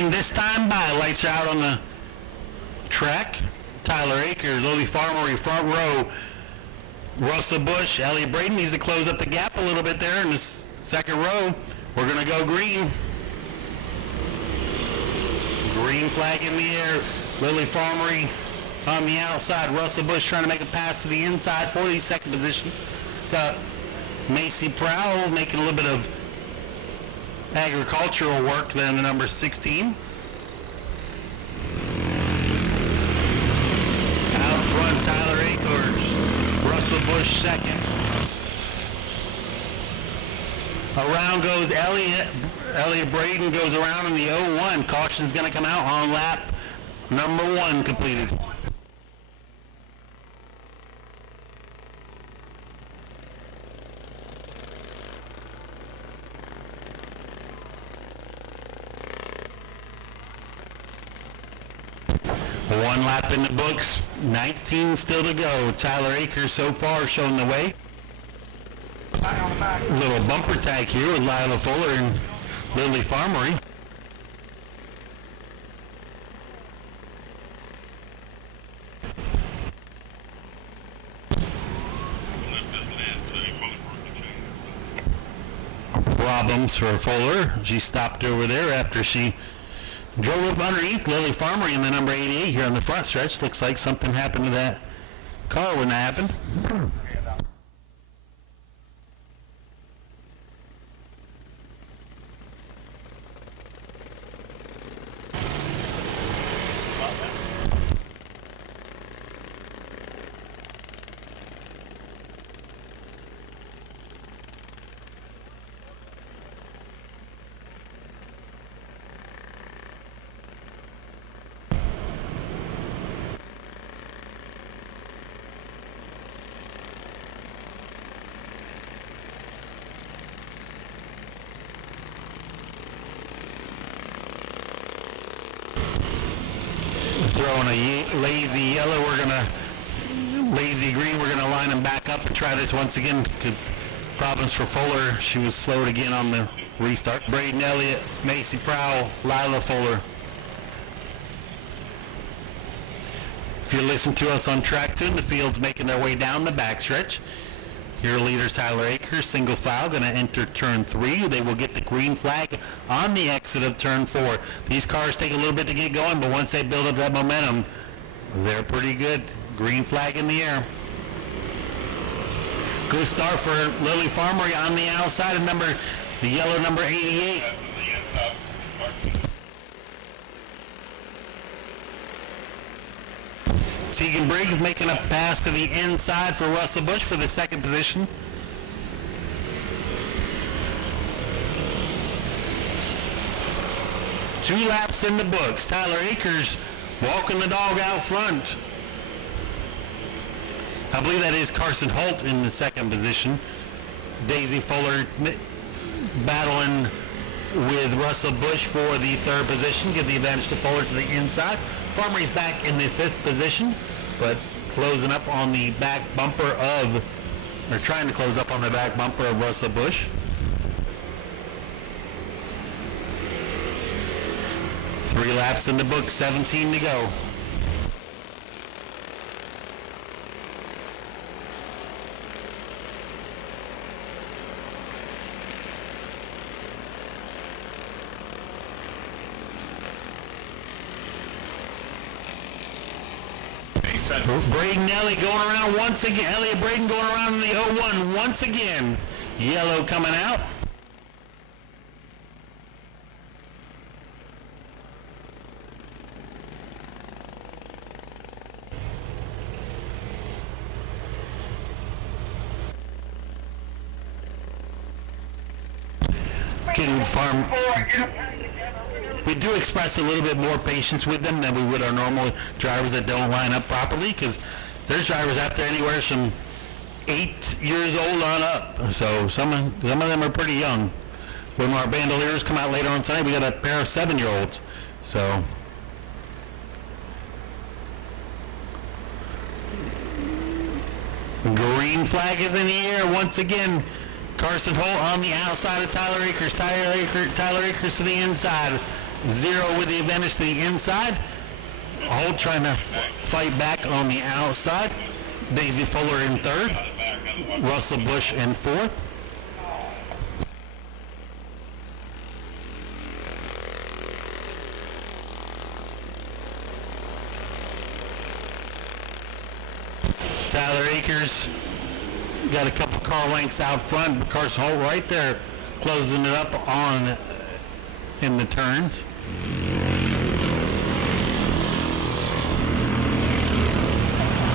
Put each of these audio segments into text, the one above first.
green this time by. Lights are out on the track. Tyler Akers, Lily Farmery, front row. Russell Bush, Elliott Braden needs to close up the gap a little bit there in the second row. We're going to go green. Green flag in the air. Lily Farmery on the outside. Russell Bush trying to make a pass to the inside for the second position. Got Macy Prowl making a little bit of agricultural work there in the number 16. Out front, Tyler Akers. Russell Bush second. Around goes Elliott. Elliott Braden goes around in the 0-1. Caution's going to come out on lap number 1 completed. One lap in the books, 19 still to go. Tyler Akers so far showing the way. A little bumper tag here with Lila Fuller and Lily Farmery. Problems for Fuller. She stopped over there after she drove up underneath Lily Farmery in the number 88 here on the front stretch. Looks like something happened to that car when that happened. Throwing a lazy yellow, lazy green, we're gonna line them back up and try this once again because problems for Fuller. She was slowed again on the restart. Braden Elliott, Macy Prowl, Lila Fuller. If you listen to us on track 2, the field's making their way down the backstretch. Your leader, Tyler Akers, single file, going to enter turn 3. They will get the green flag on the exit of turn 4. These cars take a little bit to get going, but once they build up that momentum, they're pretty good. Green flag in the air. Good start for Lily Farmery on the outside of the yellow number 88. Tegan Briggs making a pass to the inside for Russell Bush for the second position. Two laps in the books. Tyler Akers walking the dog out front. I believe that is Carson Holt in the second position. Daisy Fuller battling with Russell Bush for the third position. Give the advantage to Fuller to the inside. Farmery's back in the 5th position, but closing up on the back bumper of, or trying to close up on the back bumper of Russell Bush. Three laps in the book, 17 to go. Braden Elliott going around once again. Elliott Braden going around in the 0-1 once again. Yellow coming out. We do express a little bit more patience with them than we would our normal drivers that don't line up properly, because there's drivers out there anywhere from 8 years old on up. So some of them are pretty young. When our Bandoleros come out later on tonight, we got a pair of 7-year-olds. So green flag is in the air once again. Carson Holt on the outside of Tyler Akers. Tyler Akers to the inside. Zero with the advantage to the inside. Holt trying to fight back on the outside. Daisy Fuller in third. Russell Bush in fourth. Tyler Akers got a couple car lengths out front. Carson Holt right there closing it up on in the turns.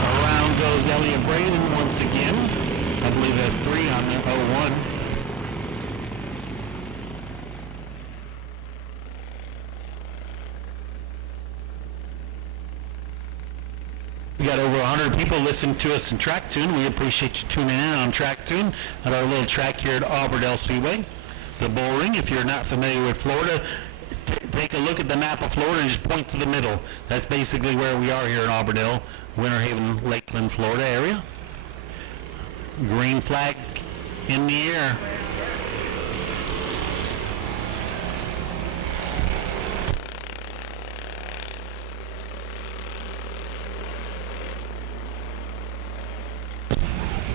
Around goes Elliott Braden once again. I believe that's 3 on the 01. We got over 100 people listening to us in Track Tune. We appreciate you tuning in on Track Tune at our little track here at Auburndale Speedway. The bull ring, if you're not familiar with Florida, take a look at the map of Florida and just point to the middle. That's basically where we are here in Auburndale, Winter Haven, Lakeland, Florida area. Green flag in the air.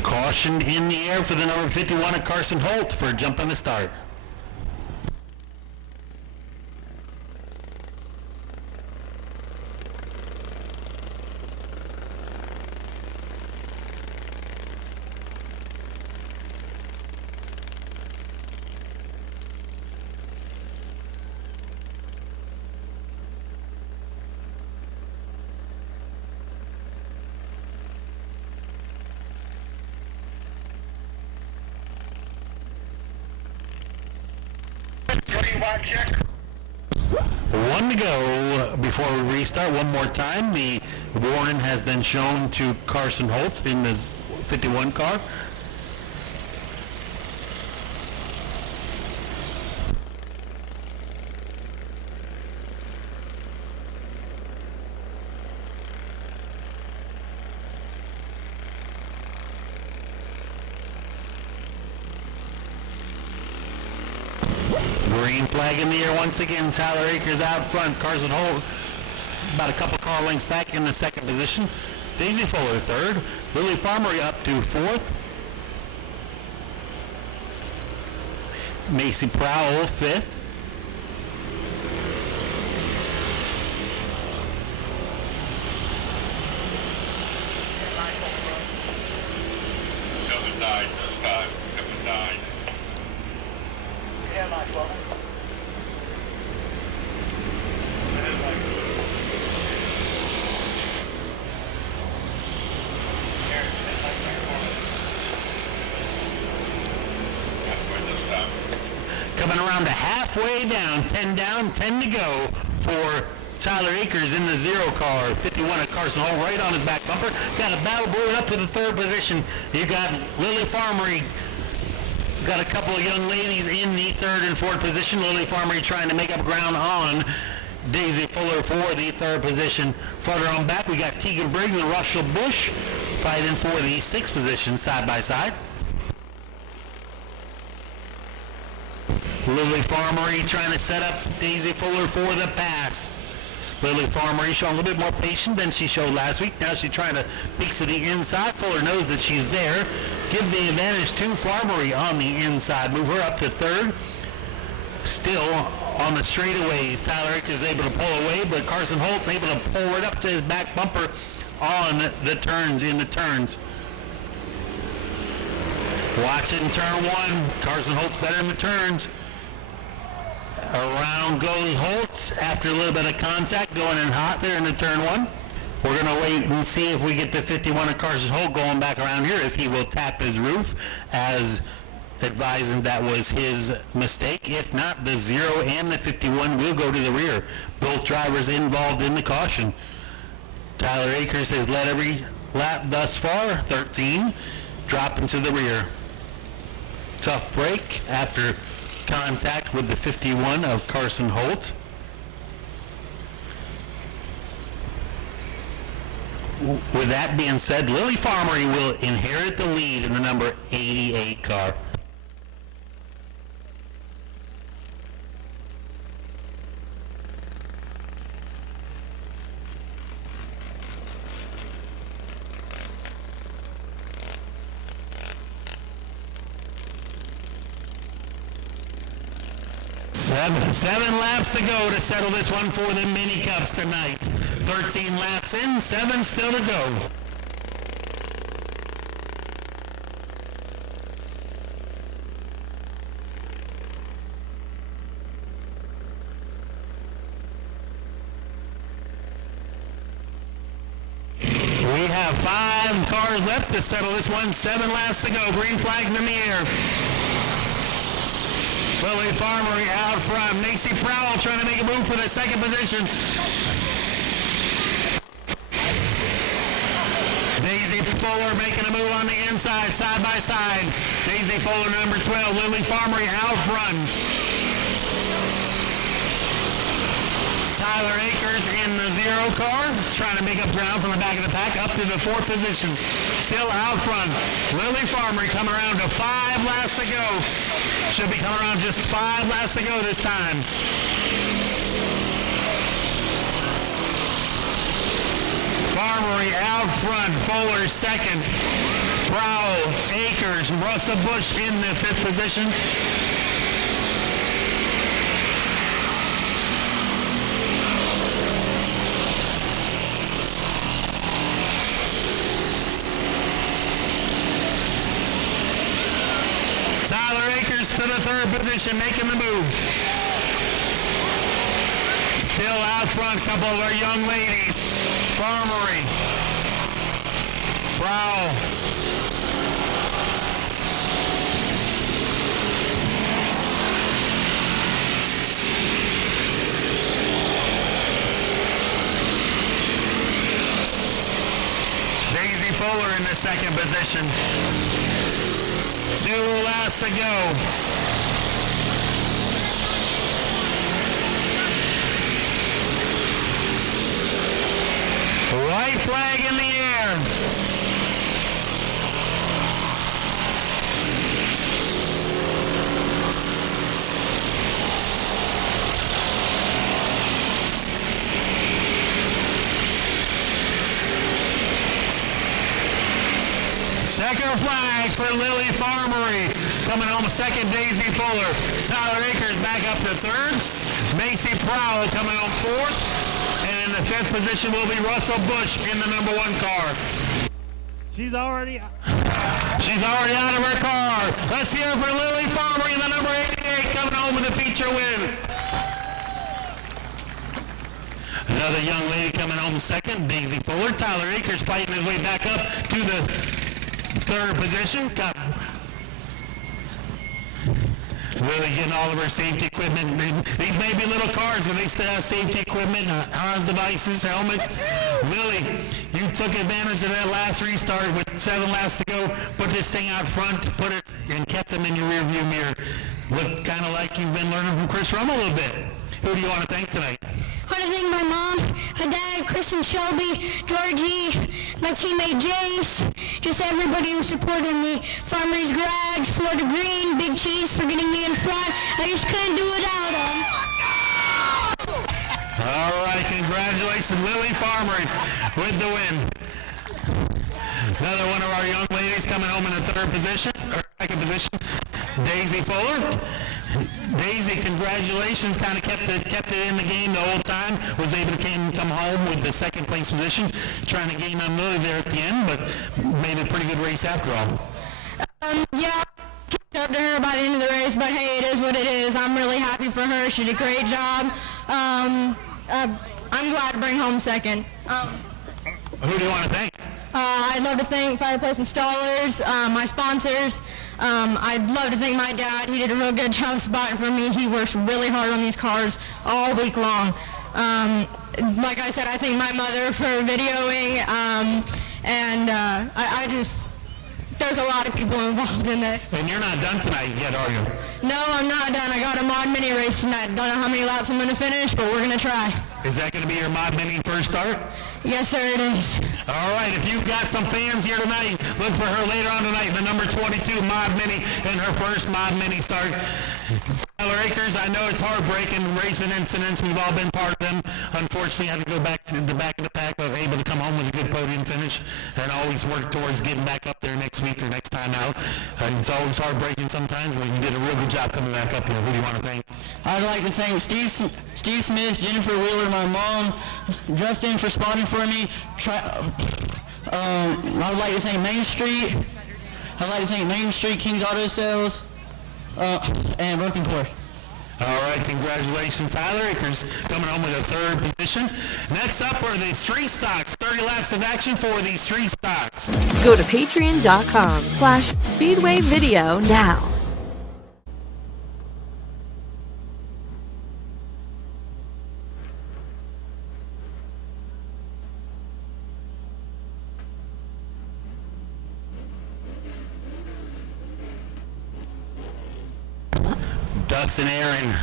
Caution in the air for the number 51 of Carson Holt for jumping the start. One to go before we restart. One more time. The warning has been shown to Carson Holt in this 51 car. Green flag in the air once again. Tyler Akers out front. Carson Holt about a couple car lengths back in the second position. Daisy Fuller third. Lily Farmery up to fourth. Macy Prowell fifth. Coming around to halfway down, 10 to go for Tyler Akers in the zero car. 51 of Carson Holt right on his back bumper. Got a battle brewing up to the third position. You got Lily Farmery. Got a couple of young ladies in the third and fourth position. Lily Farmery trying to make up ground on Daisy Fuller for the third position. Further on back, we got Tegan Briggs and Russell Bush fighting for the sixth position side by side. Lily Farmery trying to set up Daisy Fuller for the pass. Lily Farmery showing a little bit more patience than she showed last week. Now she's trying to peek to the inside. Fuller knows that she's there. Give the advantage to Farmery on the inside. Move her up to third. Still on the straightaways. Tyler Akers is able to pull away, but Carson Holt's able to pull right up to his back bumper on the turns, in the turns. Watching turn one. Carson Holt's better in the turns. Around goes Holt after a little bit of contact, going in hot there in the turn one. We're going to wait and see if we get the 51 of Carson Holt going back around here, if he will tap his roof, as advising that was his mistake. If not, the 0 and the 51 will go to the rear. Both drivers involved in the caution. Tyler Akers has led every lap thus far, 13, dropping to the rear. Tough break after contact with the 51 of Carson Holt. With that being said, Lily Farmery will inherit the lead in the number 88 car. Seven laps to go to settle this one for the mini cups tonight. 13 laps in, 7 still to go. We have 5 cars left to settle this one. 7 laps to go. Green flags in the air. Lily Farmer out front. Macy Prowell trying to make a move for the second position. Daisy Fuller making a move on the inside, side by side. Daisy Fuller, number 12. Lily Farmer out front. Tyler Akers in the 0 car, trying to make up ground from the back of the pack, up to the 4th position. Still out front. Lily Farmer coming around to 5 laps to go. Should be coming around just 5 laps to go this time. Farmery out front. Fuller second. Brow, Akers, Russell Bush in the 5th position. To the 3rd position, making the move. Still out front, a couple of our young ladies. Farmery. Brow. Daisy Fuller in the 2nd position. 2 laps to go. White flag in the air. Checker flag for Lily Farmery. Coming home second, Daisy Fuller. Tyler Akers back up to 3rd. Macy Prowell coming home 4th. And in the 5th position will be Russell Bush in the number 1 car. She's already out of her car. Let's hear it for Lily Farmery in the number 88 coming home with a feature win. Another young lady coming home second, Daisy Fuller. Tyler Akers fighting his way back up to the 3rd position. Got Lily getting all of her safety equipment. These may be little cars, but they still have safety equipment, Hans devices, helmets. Lily, you took advantage of that last restart with 7 laps to go. Put this thing out front, put it, and kept them in your rearview mirror. Look kind of like you've been learning from Chris Rummel a little bit. Who do you want to thank tonight? I want to thank my mom, my dad, Chris and Shelby, Georgie, my teammate Jace, just everybody who supported me. Farmer's Garage, Florida Green, Big Cheese for getting me in front. I just couldn't do it without them. All right, congratulations, Lily Farmer with the win. Another one of our young ladies coming home in the 3rd position, or 2nd position, Daisy Fuller. Daisy, congratulations, kind of kept it in the game the whole time, was able to come home with the 2nd place position, trying to gain on Lily there at the end, but made a pretty good race after all. Yeah, kept up to her by the end of the race, but hey, it is what it is. I'm really happy for her. She did a great job. I'm glad to bring home 2nd. Who do you want to thank? I'd love to thank Fireplace Installers, my sponsors. I'd love to thank my dad. He did a real good job spotting for me. He works really hard on these cars all week long. Like I said, I thank my mother for videoing, I just, there's a lot of people involved in this. And you're not done tonight yet, are you? No, I'm not done. I got a mod mini race tonight. Don't know how many laps I'm going to finish, but we're going to try. Is that going to be your mod mini first start? Yes, sir, it is. All right, if you've got some fans here tonight, look for her later on tonight, the number 22 mod mini, and her first mod mini start. Tyler Akers, I know it's heartbreaking, racing incidents, we've all been part of them. Unfortunately, I had to go back to the back of the pack, but able to come home with a good podium finish and always work towards getting back up there next week or next time out. And it's always heartbreaking sometimes, but you did a real good job coming back up here. Who do you want to thank? I'd like to thank Steve Smith, Jennifer Wheeler, my mom, Justin for spotting for me. I would like to thank Main Street. I'd like to thank Main Street, King's Auto Sales, and Broken Port. All right, congratulations, Tyler Akers, coming home with a third position. Next up are the street stocks. 30 laps of action for the street stocks. Go to patreon.com/Speedway Video now. Dustin Aaron,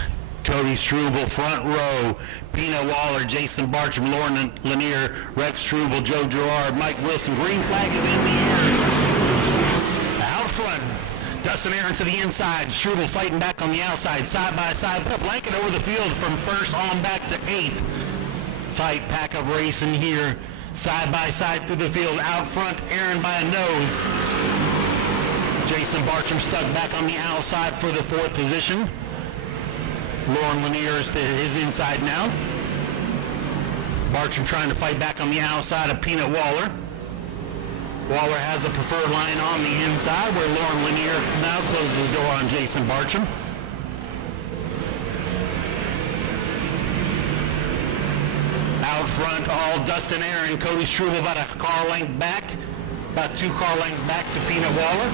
Cody Struble, front row, Peanut Waller, Jason Bartram, Lauren Lanier, Rex Struble, Joe Girard, Mike Wilson. Green flag is in the air. Out front, Dustin Aaron to the inside, Struble fighting back on the outside, side by side, put a blanket over the field from first on back to 8th. Tight pack of racing here, side by side through the field. Out front, Aaron by a nose. Jason Bartram stuck back on the outside for the 4th position. Lauren Lanier is to his inside now. Bartram trying to fight back on the outside of Peanut Waller. Waller has the preferred line on the inside where Lauren Lanier now closes the door on Jason Bartram. Out front, all Dustin Aaron, Cody Struble about a car length back, about 2 car lengths back to Peanut Waller.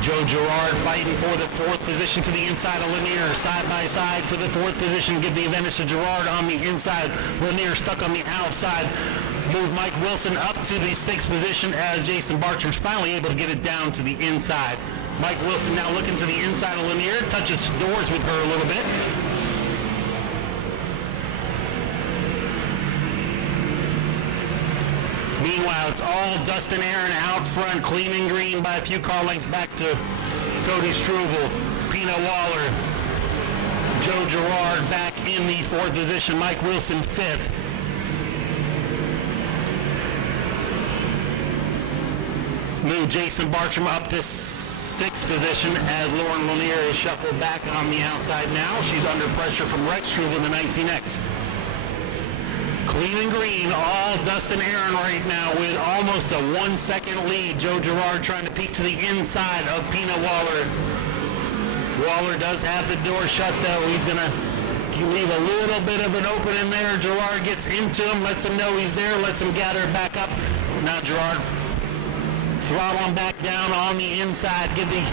Joe Girard fighting for the 4th position to the inside of Lanier. Side by side for the 4th position. Give the advantage to Girard on the inside. Lanier stuck on the outside. Move Mike Wilson up to the 6th position as Jason Bartram's finally able to get it down to the inside. Mike Wilson now looking to the inside of Lanier. Touches doors with her a little bit. Meanwhile, it's all Dustin Aaron out front, clean and green by a few car lengths back to Cody Struble, Peanut Waller, Joe Girard back in the 4th position, Mike Wilson 5th. Move Jason Bartram up to 6th position as Lauren Lanier is shuffled back on the outside now. She's under pressure from Rex Struble in the 19X. Clean and green, all Dustin Aaron right now with almost a 1-second lead. Joe Girard trying to peek to the inside of Peanut Waller. Waller does have the door shut though. He's going to leave a little bit of an opening there. Girard gets into him, lets him know he's there, lets him gather back up. Now Girard throttle him back down on the inside. Give the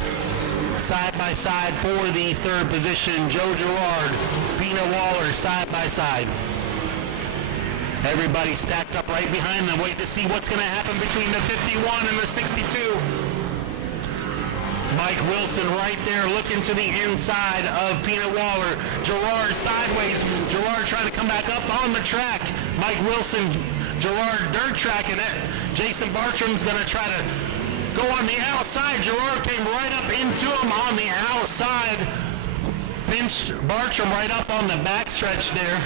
side by side for the 3rd position. Joe Girard, Peanut Waller side by side. Everybody stacked up right behind them, waiting to see what's going to happen between the 51 and the 62. Mike Wilson right there looking to the inside of Peanut Waller. Girard sideways. Girard trying to come back up on the track. Mike Wilson, Girard dirt tracking it. Jason Bartram's going to try to go on the outside. Girard came right up into him on the outside. Pinched Bartram right up on the backstretch there.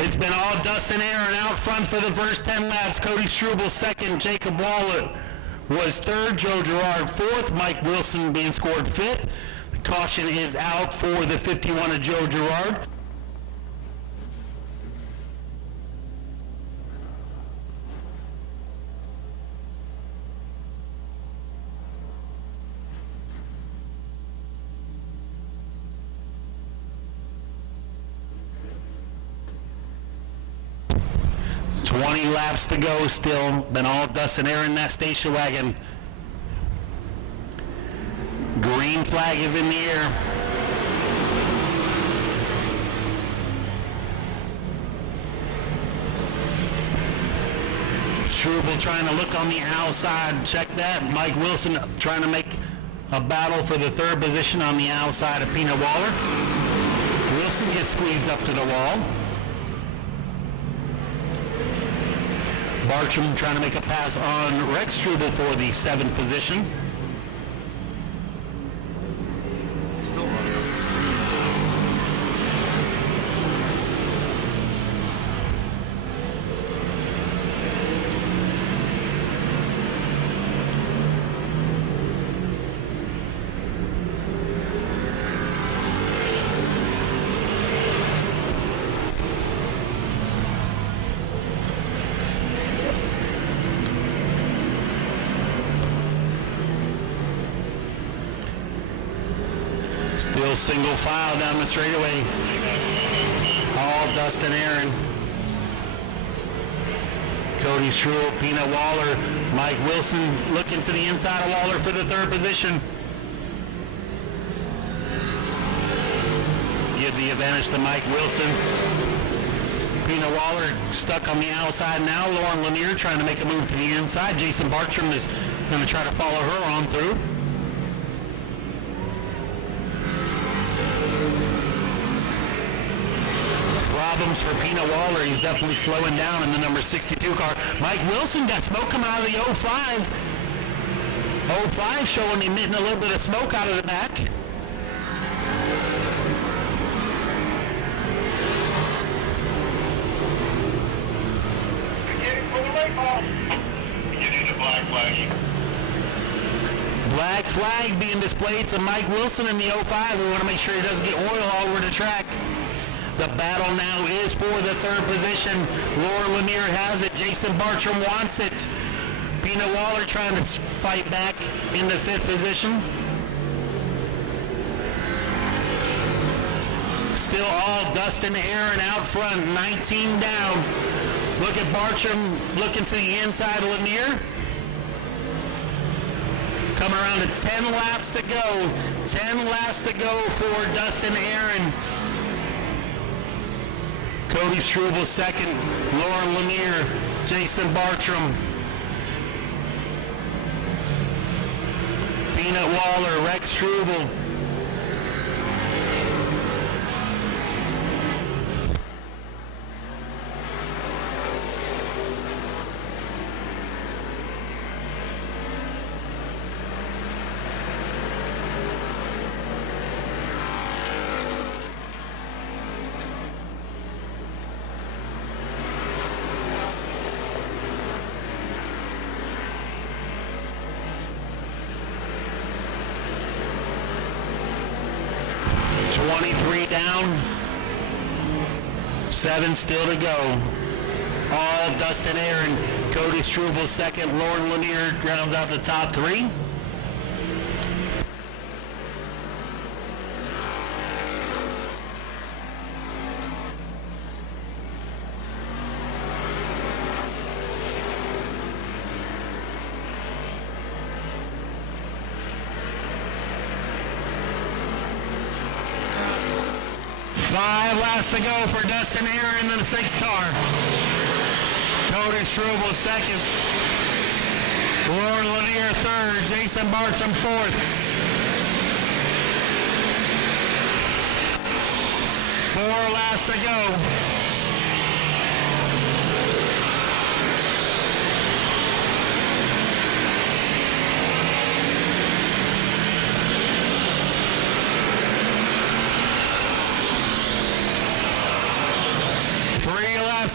It's been all Dustin Aaron out front for the first 10 laps. Cody Struble 2nd, Jacob Waller was 3rd, Joe Girard 4th, Mike Wilson being scored 5th. The caution is out for the 51 of Joe Girard. Laps to go still. Been all Dustin Aaron in that station wagon. Green flag is in the air. Struble trying to look on the outside. Check that. Mike Wilson trying to make a battle for the third position on the outside of Peanut Waller. Wilson gets squeezed up to the wall. Bartram trying to make a pass on Rex Struble for the 7th position. Still running up the street. Still single file down the straightaway. All Dustin Aaron. Cody Struble, Peanut Waller, Mike Wilson looking to the inside of Waller for the 3rd position. Give the advantage to Mike Wilson. Peanut Waller stuck on the outside now. Lauren Lanier trying to make a move to the inside. Jason Bartram is going to try to follow her on through. Problems for Peanut Waller. He's definitely slowing down in the number 62 car. Mike Wilson got smoke coming out of the 05. 05 showing emitting a little bit of smoke out of the back. Black flag being displayed to Mike Wilson in the 05. We want to make sure he doesn't get oil all over the track. The battle now is for the 3rd position. Laura Lanier has it. Jason Bartram wants it. Peanut Waller trying to fight back in the 5th position. Still all Dustin Aaron out front, 19 down. Look at Bartram looking to the inside of Lanier. Coming around to 10 laps to go. 10 laps to go for Dustin Aaron. Cody Struble 2nd, Lauren Lanier, Jason Bartram. Peanut Waller, Rex Struble. Down. 7 still to go. All Dustin Aaron. Cody Struble 2nd. Lauren Lanier rounds out the top 3. Laps to go for Dustin Aaron in the 6th car. Cody Struble 2nd. Lauren Lanier 3rd. Jason Bartram 4th. 4 laps to go.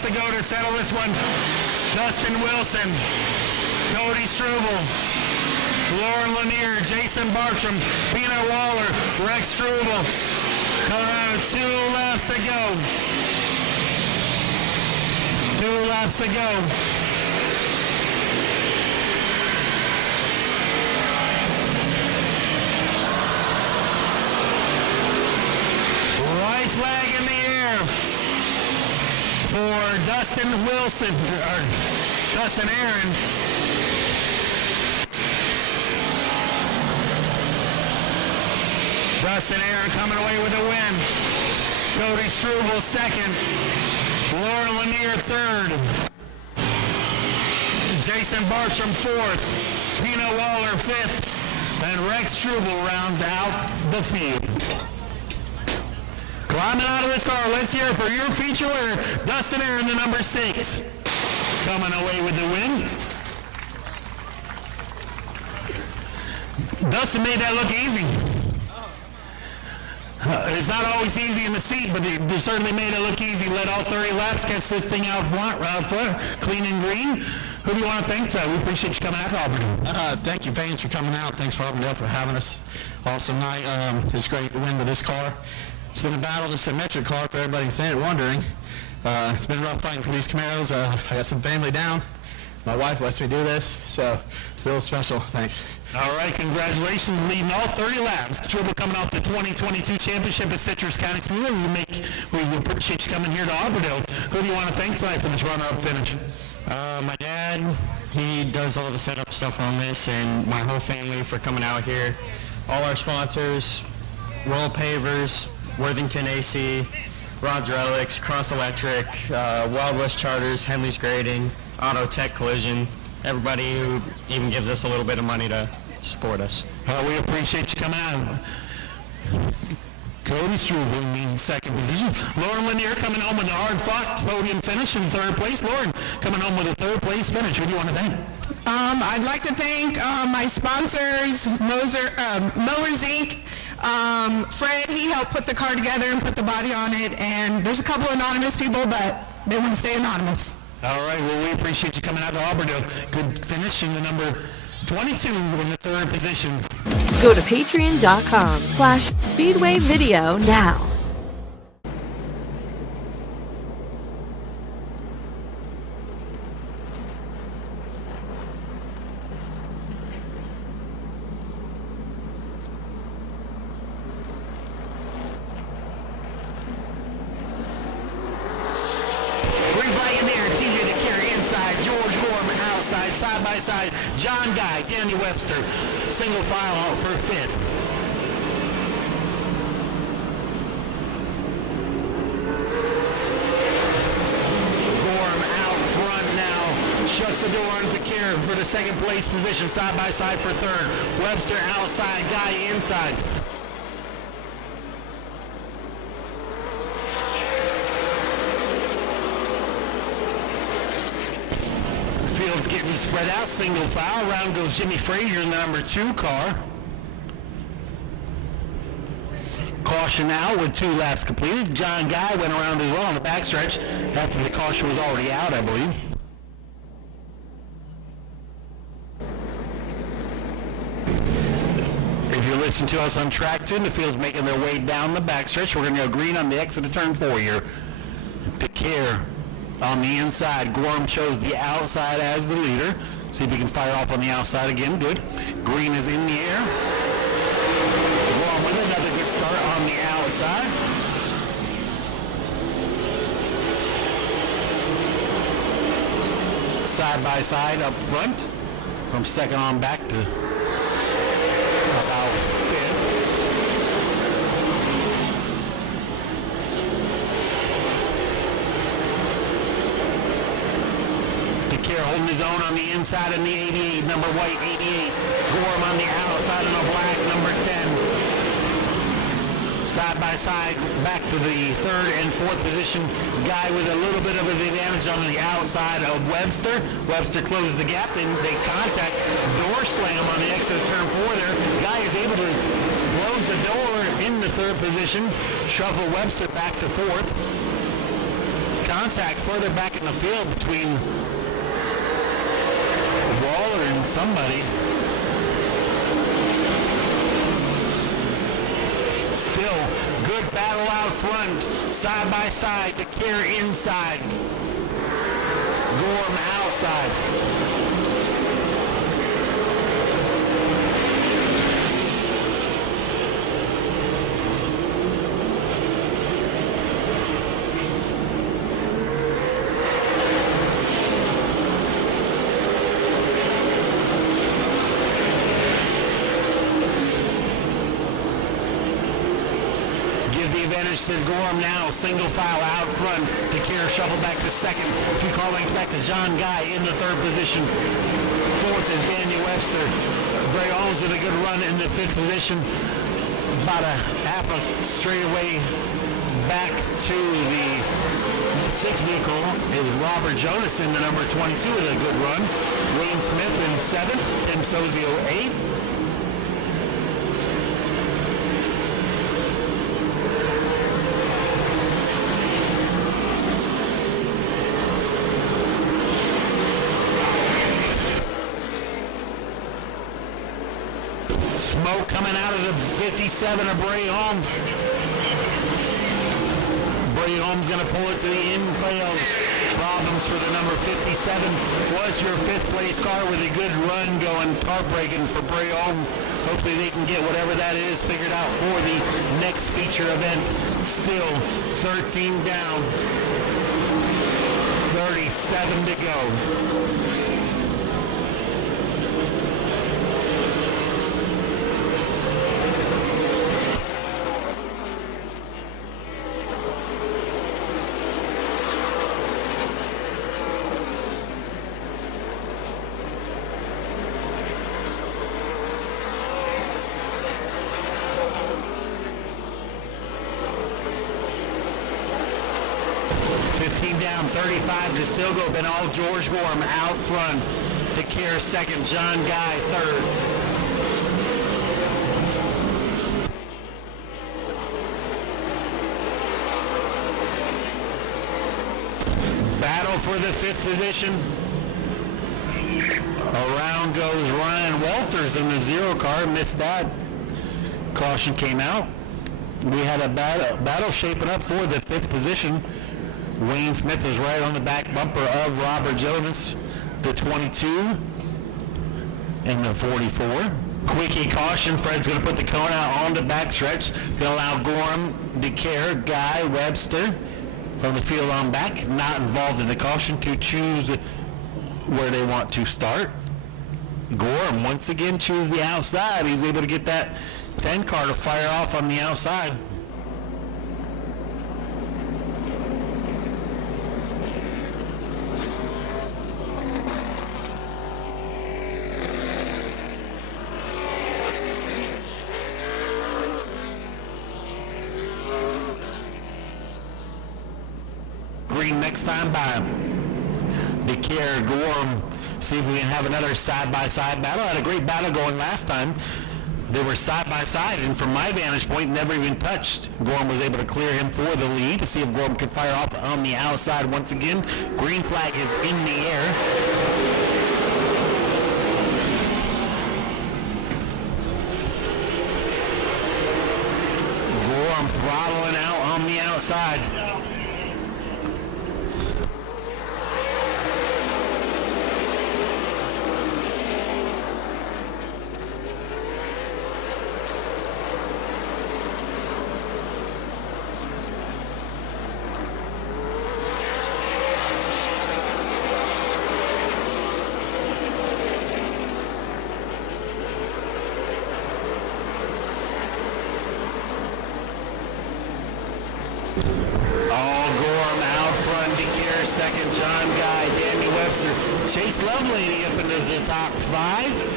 To go to settle this one. Dustin Wilson, Cody Struble, Lauren Lanier, Jason Bartram, Peanut Waller, Rex Struble. Coming around 2 laps to go. 2 laps to go. White flag in the air for Dustin Wilson, or Dustin Aaron. Dustin Aaron coming away with a win. Cody Struble 2nd. Laura Lanier 3rd. Jason Bartram fourth, Pino Waller fifth, and Rex Struble rounds out the field. Climbing out of this car, let's hear it for your feature winner, Dustin Aaron, the number 6. Coming away with the win. Dustin made that look easy. It's not always easy in the seat, but they certainly made it look easy. Led all 30 laps, catch this thing out front, clean and green. Who do you want to thank? We appreciate you coming out to Auburndale. Thank you, fans, for coming out. Thanks for Auburndale for having us. Awesome night. It's great to win with this car. It's been a battle, the symmetric car, for everybody wondering. It's been rough fighting for these Camaros. I got some family down. My wife lets me do this, so real special. Thanks. All right, congratulations, leading all 30 laps. Tuebok coming off the 2022 championship at Citrus County Speedway. We appreciate you coming here to Auburndale. Who do you want to thank tonight for this runner-up finish? My dad, he does all the setup stuff on this, and my whole family for coming out here. All our sponsors, Roll Pavers, Worthington AC, Rod's Relics, Cross Electric, Wild West Charters, Henley's Grading, Auto Tech Collision, everybody who even gives us a little bit of money to support us. We appreciate you coming out. Cody Struble in the second position. Lauren Lanier coming home with a hard-fought podium finish in third place. Lauren coming home with a third-place finish. Who do you want to thank? I'd like to thank my sponsors, Mowers Inc., Fred, he helped put the car together and put the body on it, and there's a couple anonymous people, but they want to stay anonymous. All right, well, we appreciate you coming out to Auburndale. Good finish in the number 22 in the third position. Go to patreon.com/Speedway Video now. Side by side, John Guy, Danny Webster, single file out for fifth. Gorham out front now, shuts the door on Chequered for the second place position, side by side for third. Webster outside, Guy inside. Field's getting spread out, single file. Round goes Jimmy Frazier in the number 2 car. Caution out with 2 laps completed. John Guy went around as well on the backstretch after the caution was already out, I believe. If you're listening to us on track 2, the field's making their way down the backstretch. We're going to go green on the exit of turn 4 here. Chequered on the inside. Gorham chose the outside as the leader. See if he can fire off on the outside again. Good. Green is in the air. Gorham with another good start on the outside. Side by side up front. From second on back to about fifth. Holding his own on the inside in the 88, number white 88. Gorham on the outside in the black, number 10. Side by side, back to the third and fourth position. Guy with a little bit of an advantage on the outside of Webster. Webster closes the gap, and they contact. Door slam on the exit of turn 4 there. Guy is able to close the door in the third position. Shuffle Webster back to fourth. Contact further back in the field between Waller and somebody. Still, good battle out front, side by side, Chequered inside, Gorham outside. the advantage to Gorham now. Single file out front. DeCare shuffle back to second. 2 car lengths back to John Guy in the third position. Fourth is Danny Webster. Bray Holmes with a good run in the 5th position. About a half a straightaway back to the 6th vehicle is Robert Jonas in the number 22 with a good run. Wayne Smith in 7th. Tim Sozio 8th. Smoke coming out of the 57 of Bray Holmes. Bray Holmes going to pull it to the infield. Problems for the number 57 was your 5th place car with a good run going, tar breaking for Bray Holmes. Hopefully they can get whatever that is figured out for the next feature event. Still 13 down, 37 to go. 15 down, 35 to still go. Been all George Gorham out front. DeCare second, John Guy third. Battle for the 5th position. Around goes Ryan Walters in the 0 car. Missed that. Caution came out. We had a battle shaping up for the 5th position. Wayne Smith was right on the back bumper of Robert Jonas, the 22 and the 44. Quickie caution. Fred's going to put the cone out on the backstretch. Going to allow Gorham, DeCare, Guy, Webster from the field on back, not involved in the caution, to choose where they want to start. Gorham once again chooses the outside. He's able to get that 10 car to fire off on the outside. Green next time by DeCare, Gorham. See if we can have another side-by-side battle. Had a great battle going last time. They were side-by-side, and from my vantage point, never even touched. Gorham was able to clear him for the lead to see if Gorham could fire off on the outside once again. Green flag is in the air. Gorham throttling out on the outside. Second, John Guy, Danny Webster, Chase Lovelady up into the top 5.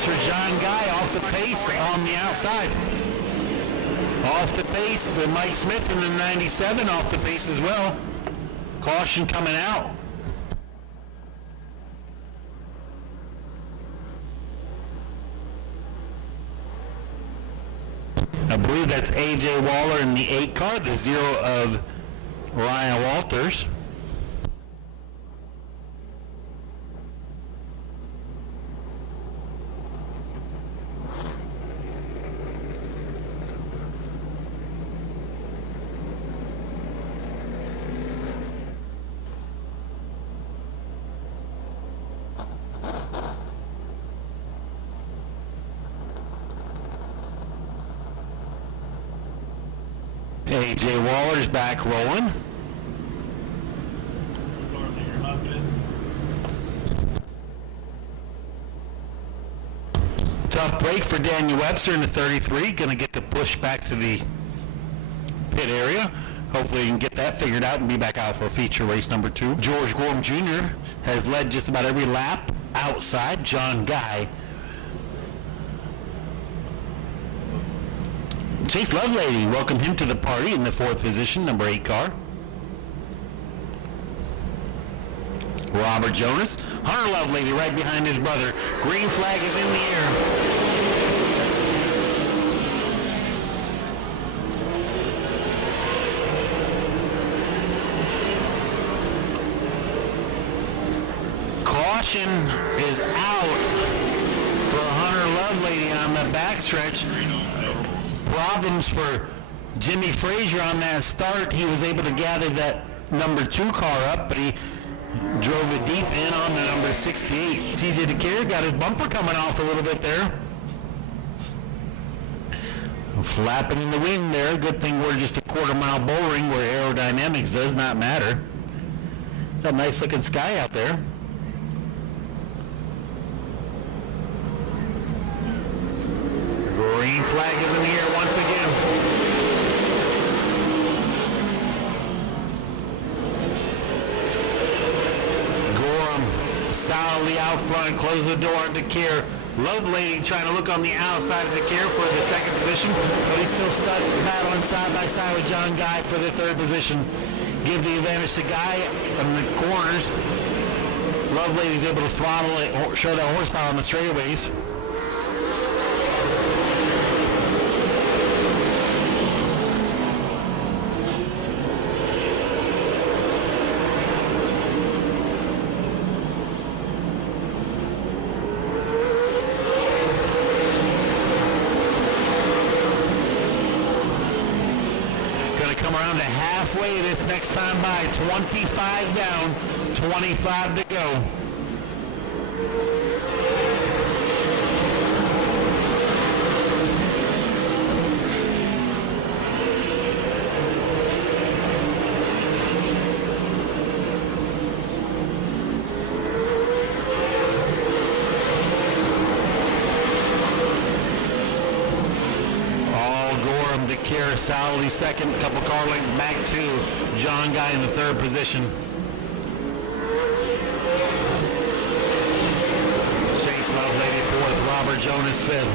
For John Guy off the pace on the outside. Off the pace, the Mike Smith in the 97 off the pace as well. Caution coming out. I believe that's AJ Waller in the 8 car, the 0 of Ryan Walters. AJ Waller's back rolling. Tough break for Daniel Webster in the 33. Going to get the push back to the pit area. Hopefully he can get that figured out and be back out for feature race number 2. George Gorham Jr. has led just about every lap outside John Guy. Chase Lovelady welcomed him to the party in the 4th position, number 8 car. Robert Jonas, Hunter Lovelady right behind his brother. Green flag is in the air. Caution is out for Hunter Lovelady on the backstretch. Problems for Jimmy Frazier on that start. He was able to gather that number 2 car up, but he drove it deep in on the number 68. TJ DeCare got his bumper coming off a little bit there. Flapping in the wind there. Good thing we're just a quarter-mile bull ring where aerodynamics does not matter. Got a nice looking sky out there. Green flag is in the air once again. Gorham solidly out front, close the door on DeCare. Lovelady trying to look on the outside of DeCare for the 2nd position, but he's still stuck battling side by side with John Guy for the 3rd position. Give the advantage to Guy on the corners. Lovelady's able to throttle it, show that horsepower on the straightaways. Halfway this next time by. 25 down, 25 to go. Solidly 2nd, couple car lengths back to John Guy in the 3rd position. Chase Lovelady 4th, Robert Jonas 5th.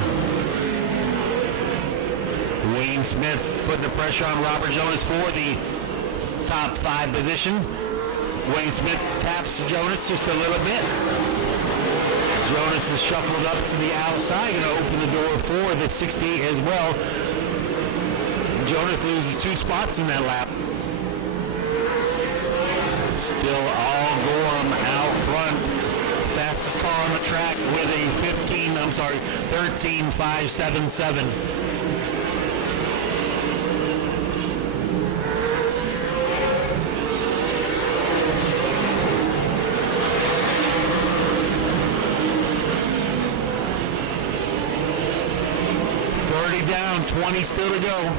Wayne Smith putting the pressure on Robert Jonas for the top 5 position. Wayne Smith taps Jonas just a little bit. Jonas is shuffled up to the outside, going to open the door for the 68 as well. Jonas loses 2 spots in that lap. Still all Gorham out front. Fastest car on the track with a 13.577. Down, 20 still to go.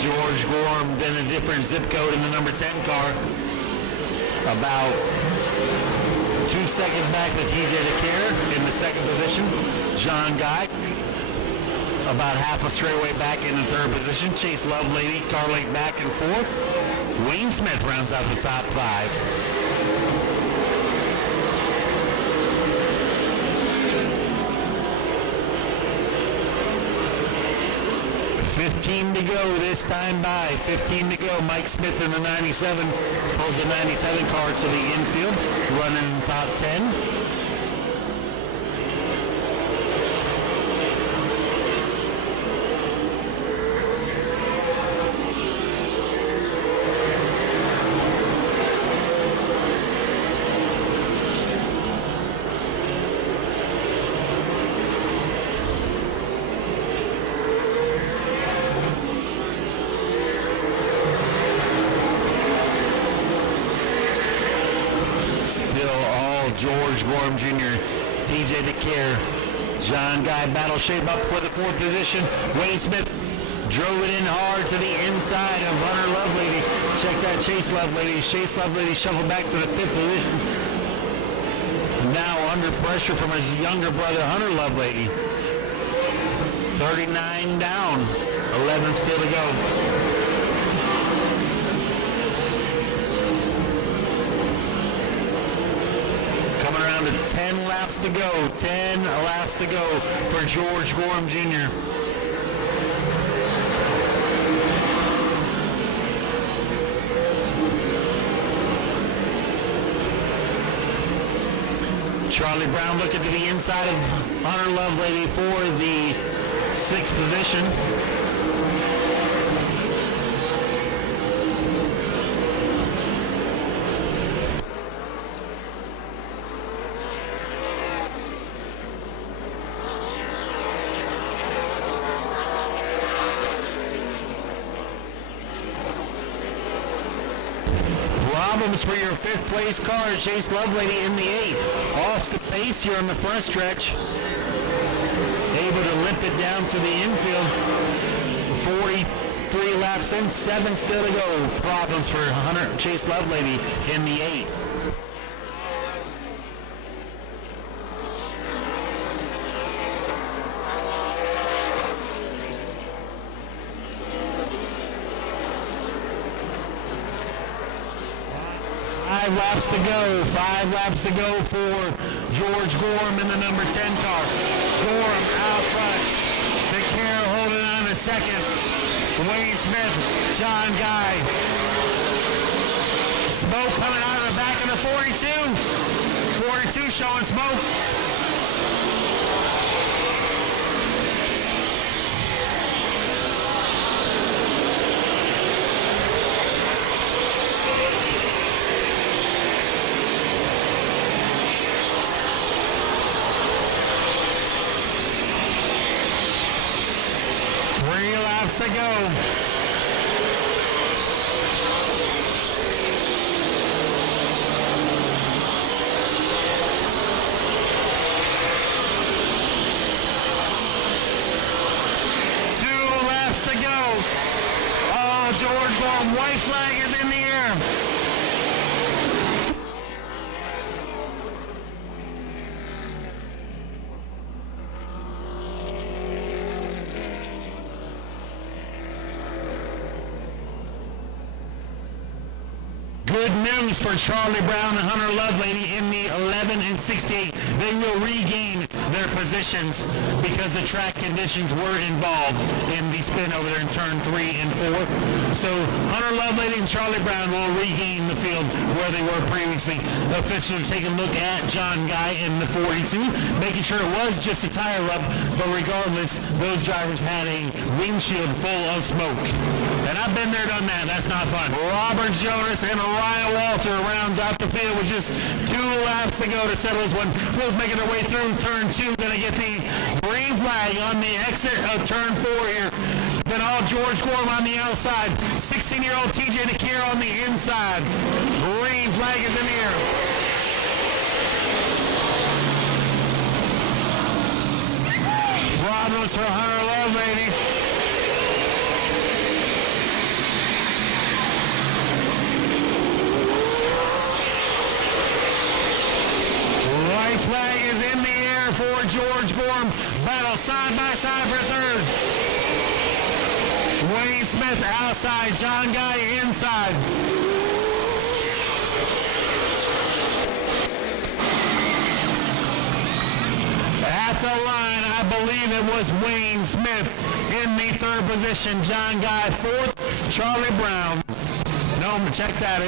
George Gorham, then a different zip code in the number 10 car. About 2 seconds back with TJ DeCare in the 2nd position. John Guy about half a straightaway back in the 3rd position. Chase Lovelady, car length back and 4th. Wayne Smith rounds out the top 5. 15 to go this time by. 15 to go. Mike Smith in the 97 pulls the 97 car to the infield, running top 10. Still all George Gorham Jr., TJ DeCare, John Guy battle shape up for the fourth position. Wayne Smith drove it in hard to the inside of Hunter Lovelady. Check that Chase Lovelady. Chase Lovelady shuffled back to the fifth position. Now under pressure from his younger brother, Hunter Lovelady. 39 down, 11 still to go. Coming around to 10 laps to go. 10 laps to go for George Gorham Jr. Charlie Brown looking to the inside of Hunter Lovelady for the sixth position. Problems for your fifth place car. Chase Lovelady in the eighth. Off the pace here on the front stretch. Able to limp it down to the infield. 43 laps in, 7 still to go. Problems for Chase Lovelady in the eighth. Five laps to go. 5 laps to go for George Gorham in the number 10 car. Gorham out front. DeCare holding on to second. Wayne Smith, John Guy. Smoke coming out of the back of the 42. 42 showing smoke. To go. 2 laps to go. Oh, George Gorham, white flag is in the air. Good news for Charlie Brown and Hunter Lovelady in the 11 and 68. They will regain their positions because the track conditions were involved in the spin over there in turn 3 and 4. So Hunter Lovelady and Charlie Brown will regain the field where they were previously. Officials taking a look at John Guy in the 42, making sure it was just a tire rub, but regardless, those drivers had a windshield full of smoke. And I've been there, done that. That's not fun. Robert Jonas and Ryan Walter rounds out the field with just 2 laps to go to settle this one. Field's making their way through turn 2. Going to get the green flag on the exit of turn 4 here. Then all George Gorham on the outside. 16-year-old TJ DeCare on the inside. Green flag is in the air. Problems for Hunter Lovelady. White flag is in the air for George Gorham. Battle side by side for third. Wayne Smith outside, John Guy inside. At the line, I believe it was Wayne Smith in the third position. John Guy fourth. Charlie Brown. No, check that.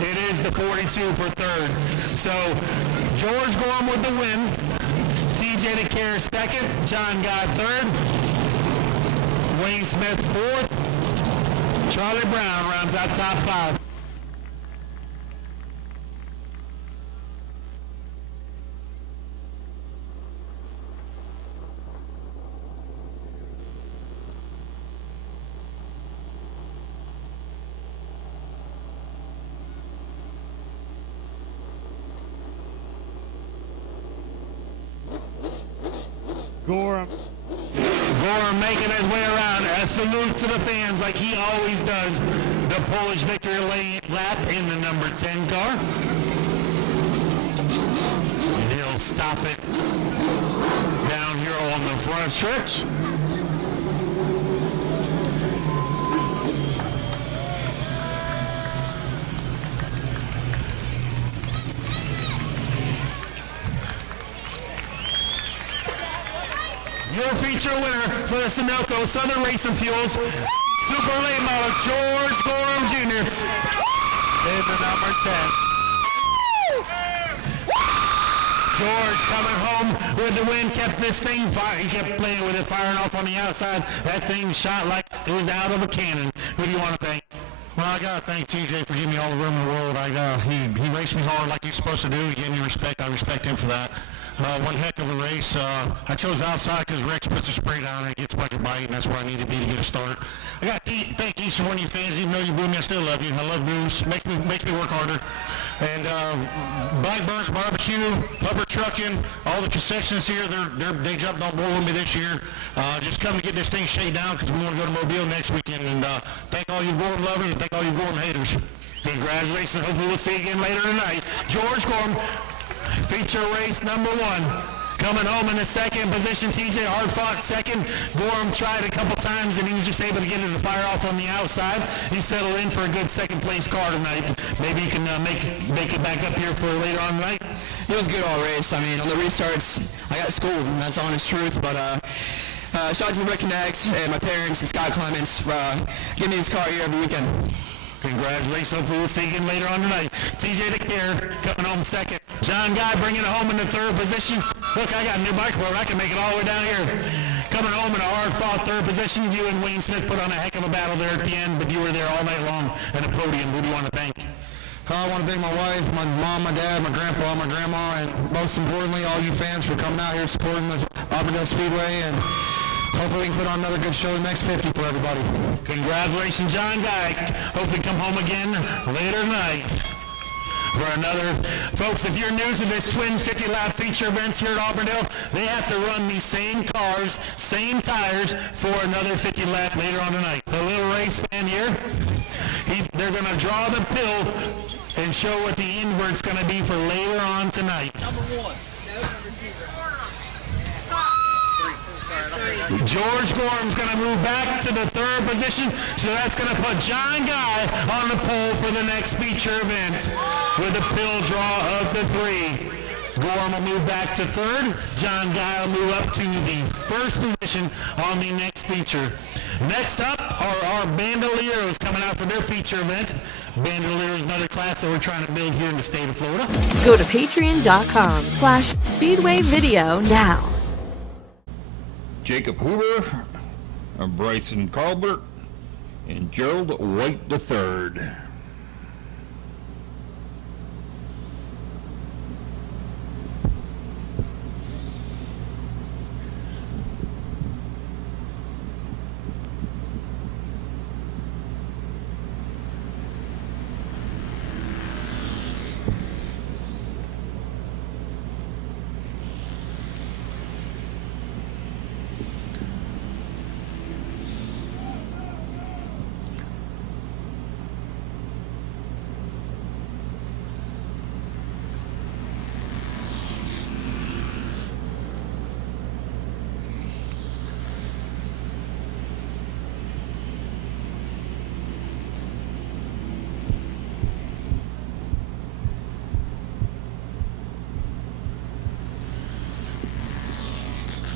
It is the 42 for third. So George Gorham with the win. TJ DeCare second. John Guy third. Wayne Smith fourth. Charlie Brown rounds out top 5. Gorham. Gorham making his way around. A salute to the fans like he always does. The Polish victory lap in the number 10 car. And he'll stop it down here on the front stretch. Your feature winner for the Sunoco Southern Racing Fuels Super Late Model, George Gorham Jr. in the number 10. George coming home with the win, kept this thing firing. He kept playing with it, firing off on the outside. That thing shot like it was out of a cannon. Who do you want to thank? Well, I got to thank TJ for giving me all the room in the world. He raced me hard like he's supposed to do. He gave me respect. I respect him for that. One heck of a race. I chose outside because Rex puts a spray down and it gets much of a bite, and that's where I need to be to get a start. I got to thank each and one of you fans. Even though you boo me, I still love you. I love boos. Makes me work harder. And Blackburn's Barbecue, Hubbard Trucking, all the concessions here, they jumped on board with me this year. Just come to get this thing shaken down because we want to go to Mobile next weekend. And thank all you Gorham lovers and thank all you Gorham haters. Congratulations. Hopefully we'll see you again later tonight. George Gorham, feature race number 1. Coming home in the second position, TJ hard-fought second. Gorham tried a couple times, and he was just able to get it to fire off on the outside. He settled in for a good second-place car tonight. Maybe you can make it back up here for later on tonight. It was good all race. I mean, on the restarts, I got schooled, and that's the honest truth. But shout out to LaBrecque Connect and my parents and Scott Clements for giving me this car here every weekend. Congratulations. Hopefully we'll see you again later on tonight. TJ DeCare coming home second. John Guy bringing it home in the third position. Look, I got a new bike for it. I can make it all the way down here. Coming home in a hard-fought third position. You and Wayne Smith put on a heck of a battle there at the end, but you were there all night long at the podium. Who do you want to thank? I want to thank my wife, my mom, my dad, my grandpa, my grandma, and most importantly, all you fans for coming out here supporting the Auburndale Speedway, and hopefully we can put on another good show the next 50 for everybody. Congratulations, John Guy. Hopefully come home again later tonight for another. Folks, if you're new to this Twin 50-lap feature events here at Auburndale, they have to run these same cars, same tires for another 50-lap later on tonight. A little race fan here. They're going to draw the pill and show what the invert's going to be for later on tonight. Number 1. George Gorham's going to move back to the third position, so that's going to put John Guy on the pole for the next feature event with a pill draw of the 3. Gorham will move back to third. John Guy will move up to the first position on the next feature. Next up are our Bandoleros coming out for their feature event. Bandolero is another class that we're trying to build here in the state of Florida. Go to patreon.com/Speedway Video now. Jacob Hoover, Bryson Carlbert, and Gerald White III.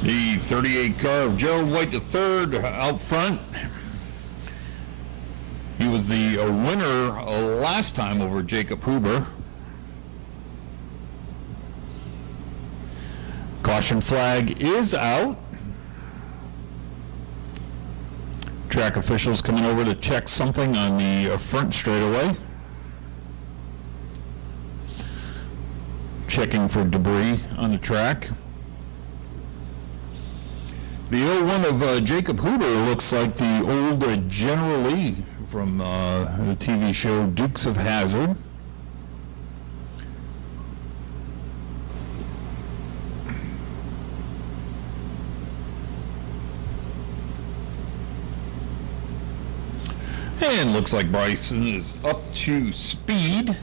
The 38 car of Gerald White III out front. He was the winner last time over Jacob Huber. Caution flag is out. Track officials coming over to check something on the front straightaway. Checking for debris on the track. The 01 of Jacob Huber looks like the old General Lee from the TV show Dukes of Hazzard. and looks like Bryson is up to speed.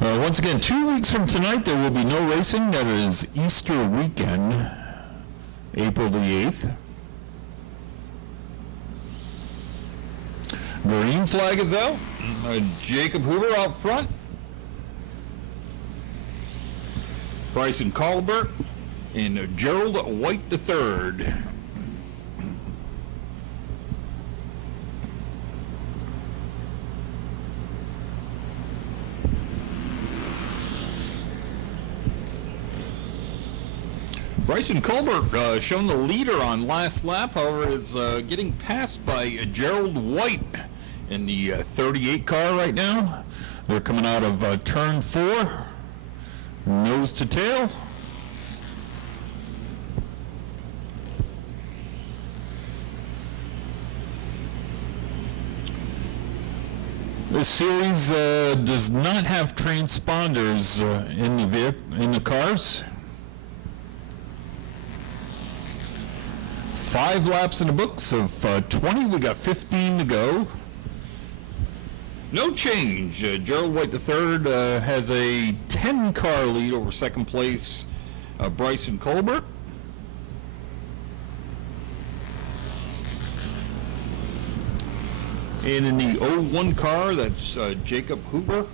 Once again, 2 weeks from tonight, there will be no racing. That is Easter weekend, April the 8th. Green flag is out. Jacob Hoover out front. Bryson Colbert and Gerald White III. Bryson Colbert shown the leader on last lap, however, is getting passed by Gerald White in the 38 car right now. They're coming out of turn 4, nose to tail. This series does not have transponders in the cars. 5 laps in the books of 20. We got 15 to go. No change. Gerald White III has a 10-car lead over second place Bryson Colbert. And in the 01 car, that's Jacob Hoover.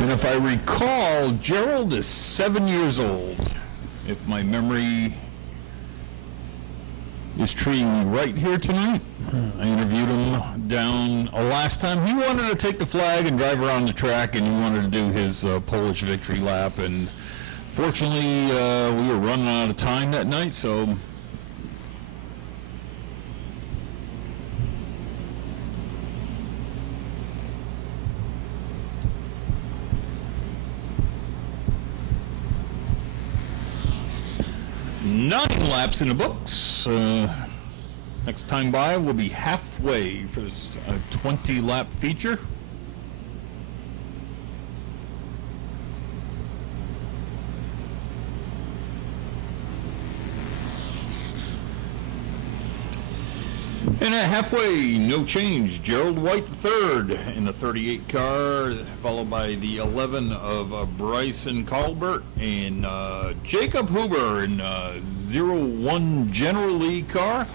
And if I recall, Gerald is 7 years old, if my memory is treating me right here tonight. I interviewed him down last time. He wanted to take the flag and drive around the track, and he wanted to do his Polish victory lap. And fortunately, we were running out of time that night, so... Nine laps in the books. Next time by will be halfway for this 20-lap feature. And at halfway, no change. Gerald White III in the 38 car, followed by the 11 of Bryson Colbert, and Jacob Hoover in 01 General League car.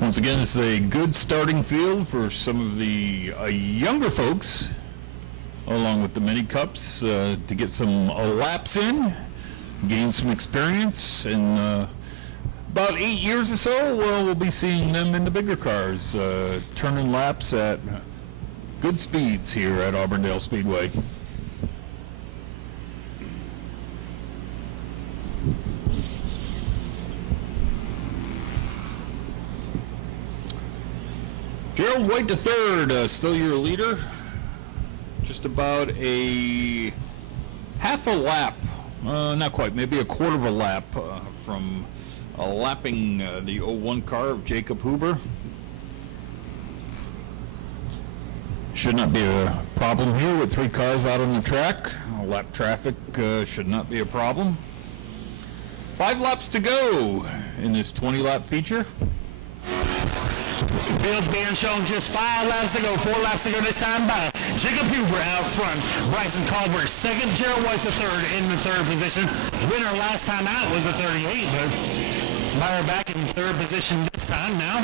Once again, this is a good starting field for some of the younger folks, along with the mini cups, to get some laps in, gain some experience, and about 8 years or so, we'll be seeing them in the bigger cars, turning laps at good speeds here at Auburndale Speedway. Gerald White III, still your leader. Just about a half a lap, not quite, maybe a quarter of a lap from lapping the 01 car of Jacob Hoover. Should not be a problem here with 3 cars out on the track. Lap traffic should not be a problem. 5 laps to go in this 20-lap feature. Fields being shown just 5 laps to go, 4 laps to go this time by Jacob Hoover out front. Bryson Colbert second, Gerald White the third in the 3rd position. Winner last time out was a 38, but Meyer back in 3rd position this time now.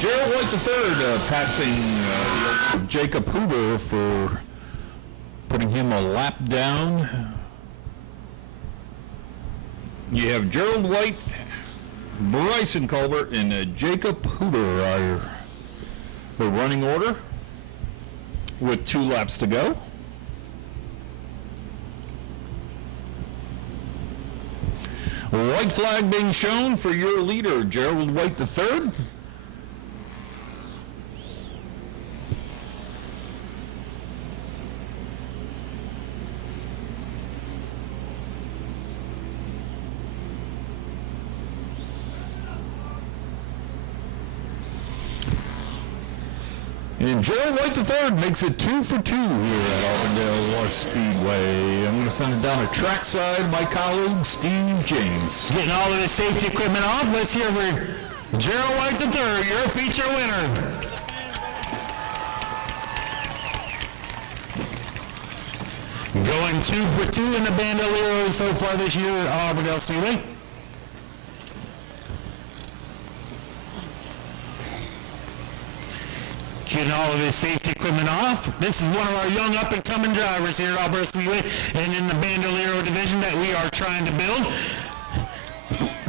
Gerald White III passing Jacob Hoover for putting him a lap down. You have Gerald White, Bryson Colbert, and Jacob Hooter are the running order with 2 laps to go. White flag being shown for your leader, Gerald White III. And Gerald White III makes it 2 for 2 here at Auburndale Speedway. I'm going to send it down to trackside, my colleague, Steve James. Getting all of the safety equipment off. Let's hear for Gerald White III, your feature winner. Going 2 for 2 in the Bandolero so far this year at Auburndale Speedway. Getting all of his safety equipment off. This is one of our young up-and-coming drivers here at Auburndale Speedway and in the Bandolero division that we are trying to build.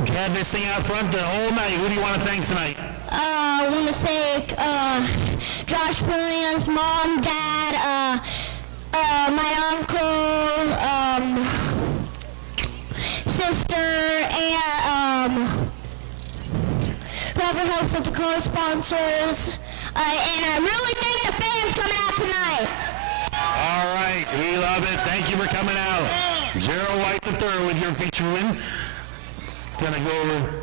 Had this thing out front the whole night. Who do you want to thank tonight? I want to thank Josh Williams, Mom, Dad, my uncle, sister, and whoever helps with the car sponsors. And I really thank the fans coming out tonight. All right, we love it. Thank you for coming out. Gerald White III with your feature win. Gonna go over.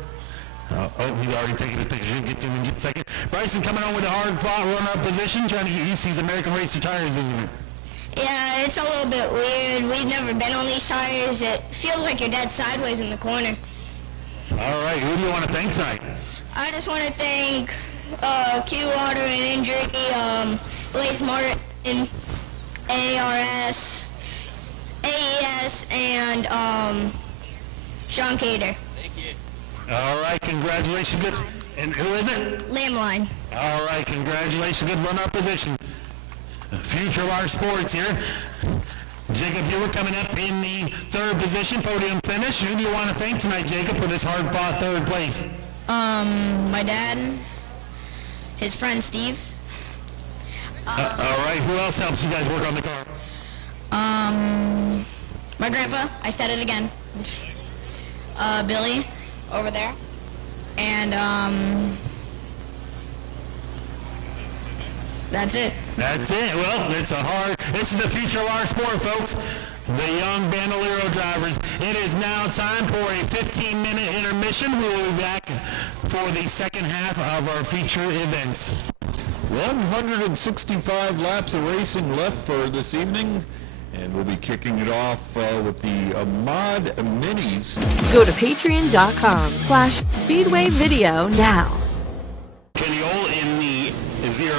He's already taking his picture. Get to him in just a second. Bryson coming on with a hard-fought run-up position, trying to get used to these American Racer tires, isn't it? Yeah, it's a little bit weird. We've never been on these tires. It feels like you're dead sideways in the corner. All right, who do you want to thank tonight? I just want to thank Q Water and Injury, Blaze Martin, ARS, AES, and Sean Cater. Thank you. All right, congratulations. Good. And who is it? Lamline. All right, congratulations. Good run-up position. Future of our sports here. Jacob, you were coming up in the 3rd position, podium finish. Who do you want to thank tonight, Jacob, for this hard-fought 3rd place? My dad, his friend Steve. All right, who else helps you guys work on the car? My grandpa, I said it again. Billy, over there. And, that's it. That's it. Well, this is the future of our sport, folks. The young Bandolero drivers. It is now time for a 15-minute intermission. We will be back for the second half of our feature events. 165 laps of racing left for this evening, and we'll be kicking it off with the Mod Minis. Go to patreon.com/Speedway Video now. Kenny Ole in the 0.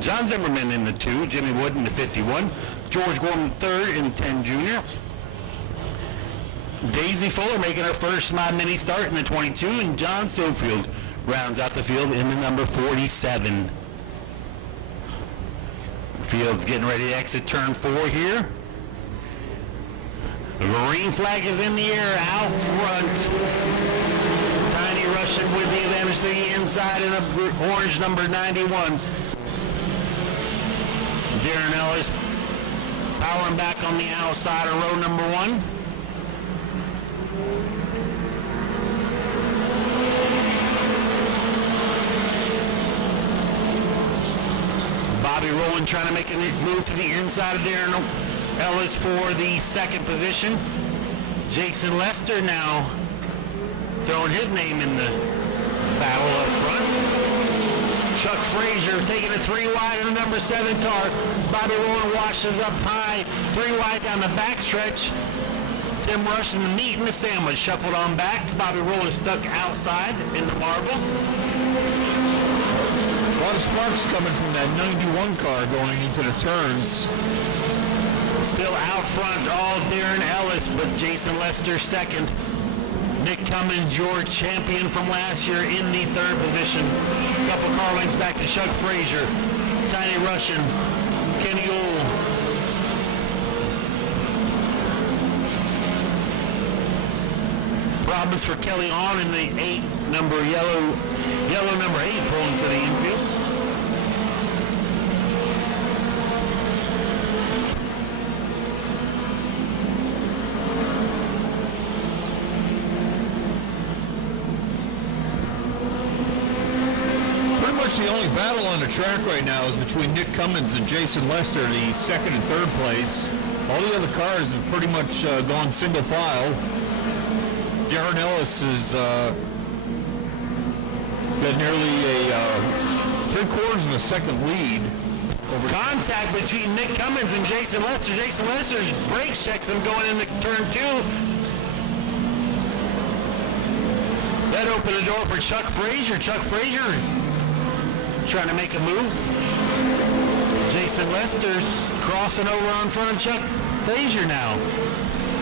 John Zimmerman in the 2. Jimmy Wood in the 51. George Gorman 3rd in 10 Junior. Daisy Fuller making her first Mod Mini start in the 22. And John Sofield rounds out the field in the number 47. Field's getting ready to exit turn 4 here. The green flag is in the air out front. Tiny Russian with the advantage to the inside in a orange number 91. Darren Ellis powering back on the outside of row number 1. Bobby Rowland trying to make a move to the inside of Darren Ellis for the 2nd position. Jason Lester now throwing his name in the battle up front. Chuck Frazier taking it 3 wide in the number 7 car. Bobby Rowland washes up high, 3 wide down the backstretch. Tim Rush in the meat and the sandwich shuffled on back. Bobby Rowland stuck outside in the marbles. A lot of sparks coming from that 91 car going into the turns. Still out front, all Darren Ellis, but Jason Lester 2nd. Nick Cummins, your champion from last year, in the 3rd position. Couple car lengths back to Chuck Frazier, Tiny Russian, Kenny Ole. problems for Kelly on in the yellow number 8 pulling to the infield. Pretty much the only battle on the track right now is between Nick Cummins and Jason Lester, the second and third place. All the other cars have pretty much gone single file. Darren Ellis has got nearly a 3/4 of a second lead. Over contact between Nick Cummins and Jason Lester. Jason Lester's brake checks him going into turn 2. That opened the door for Chuck Frazier. Chuck Frazier trying to make a move. Jason Lester crossing over on front of Chuck Frazier now.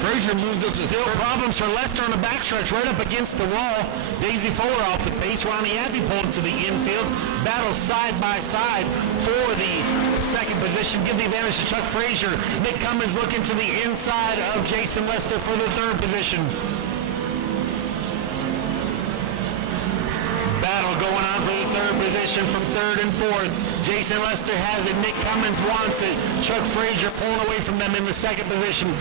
Frazier moved up. Still problems for Lester on the backstretch, right up against the wall. Daisy Fuller off the pace. Ronnie Abbey pulling to the infield. Battle side by side for the second position. Give the advantage to Chuck Frazier. Nick Cummins looking to the inside of Jason Lester for the third position. Battle going on for the third position from third and fourth. Jason Lester has it. Nick Cummins wants it. Chuck Frazier pulling away from them in the second position.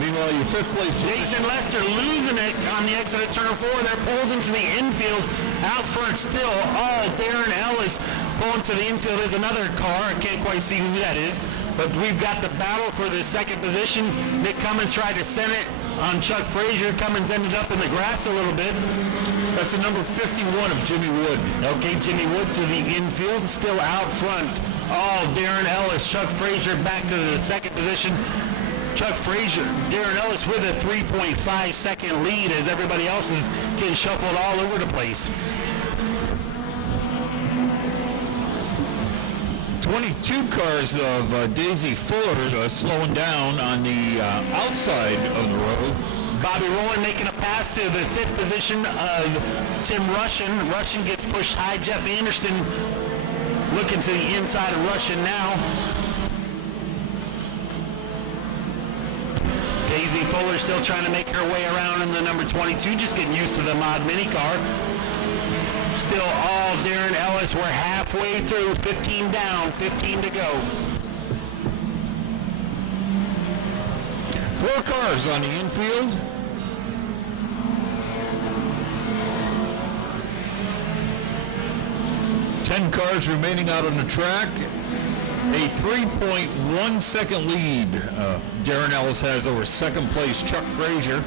Meanwhile, your fifth place. Jason Lester losing it on the exit of turn 4. They're pulled into the infield. Out front still. Oh, Darren Ellis pulling to the infield is another car. I can't quite see who that is. But we've got the battle for the second position. Nick Cummins tried to send it on Chuck Frazier. Cummins ended up in the grass a little bit. That's the number 51 of Jimmy Wood. Okay, Jimmy Wood to the infield, still out front. Oh, Darren Ellis, Chuck Frazier back to the second position. Chuck Frazier, Darren Ellis with a 3.5 second lead as everybody else is getting shuffled all over the place. 22 cars of Daisy Fuller slowing down on the outside of the road. Bobby Rowland making a pass to the fifth position of Tim Russian. Russian gets pushed high. Jeff Anderson looking to the inside of Russian now. Daisy Fuller still trying to make her way around in the number 22, just getting used to the mod mini car. Still all Darren Ellis. We're halfway through, 15 down, 15 to go. 4 cars on the infield. Ten cars remaining out on the track. A 3.1 second lead Darren Ellis has over second place Chuck Frazier.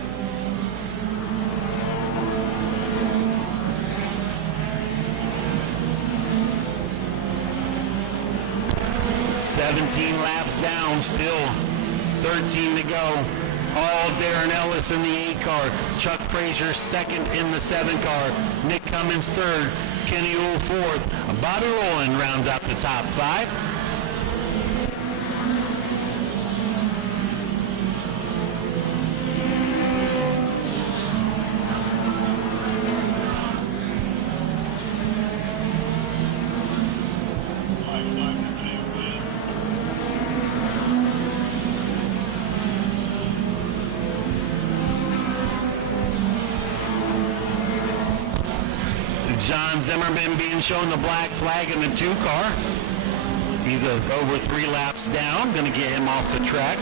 $17 laps down, still 13 to go. All Darren Ellis in the 8 car. Chuck Frazier second in the 7 car. Nick Cummins third. Kenny Ohl fourth. Bobby Rowland rounds out the top 5. John Zimmerman being shown the black flag in the 2 car. He's over 3 laps down. Going to get him off the track.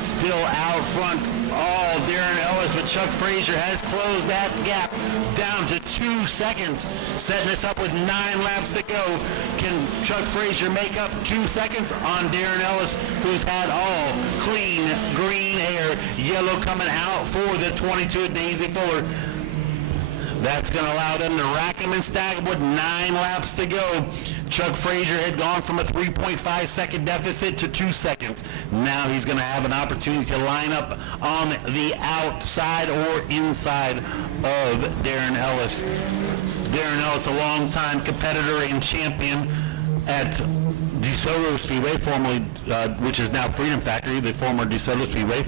Still out front, all Darren Ellis, but Chuck Frazier has closed that gap down to 2 seconds, setting us up with 9 laps to go. Can Chuck Frazier make up 2 seconds on Darren Ellis, who's had all clean green air, yellow coming out for the 22 of Daisy Fuller. That's going to allow them to rack them and stack them with 9 laps to go. Chuck Frazier had gone from a 3.5 second deficit to 2 seconds. Now he's going to have an opportunity to line up on the outside or inside of Darren Ellis. Darren Ellis, a longtime competitor and champion at DeSoto Speedway, formerly, which is now Freedom Factory, the former DeSoto Speedway.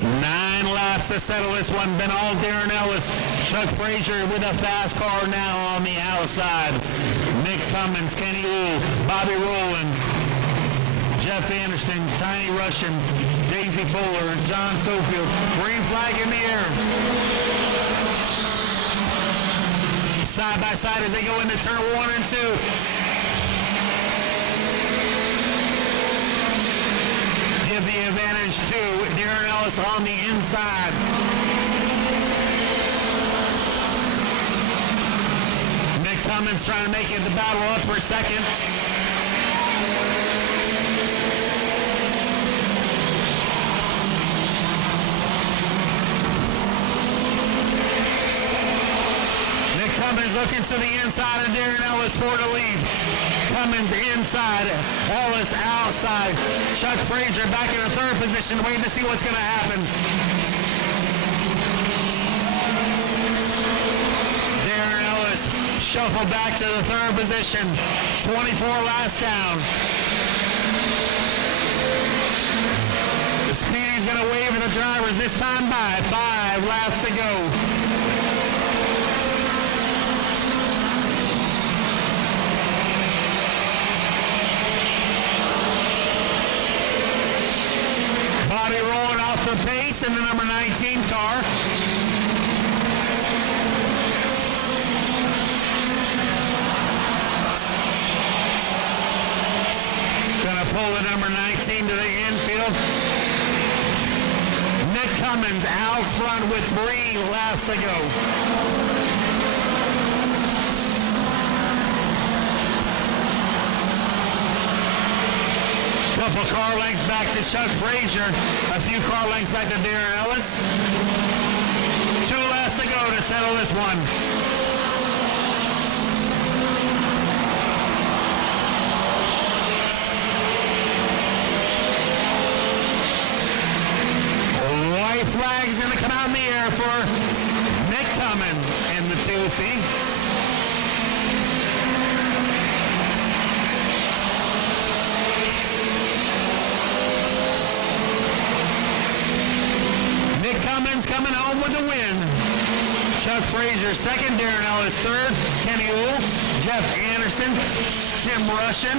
9 laps laps to settle this one. Been all Darren Ellis. Chuck Frazier with a fast car now on the outside. Nick Cummins, Kenny Wool, Bobby Rowland, Jeff Anderson, Tiny Russian, Daisy Fuller, and John Sofield. Green flag in the air. Side by side as they go into turn 1 and 2. Give the advantage to Darren Ellis on the inside. Nick Cummins trying to make it the battle up for second. Cummins looking to the inside of Darren Ellis for the lead. Cummins inside, Ellis outside. Chuck Frazier back in the third position, waiting to see what's going to happen. Darren Ellis shuffled back to the third position. 24 laps down. The Speedy's going to wave at the drivers this time by 5 laps to go. Body rolling off the pace in the number 19 car. Gonna pull the number 19 to the infield. Nick Cummins out front with 3 laps to go. Couple car lengths back to Chuck Frazier. A few car lengths back to Darren Ellis. 2 laps to go to settle this one. White flag's going to come out in the air for Nick Cummins in the 2C. Cummins coming home with the win. Chuck Frazier second, Darren Ellis third, Kenny Wool, Jeff Anderson, Tim Russian,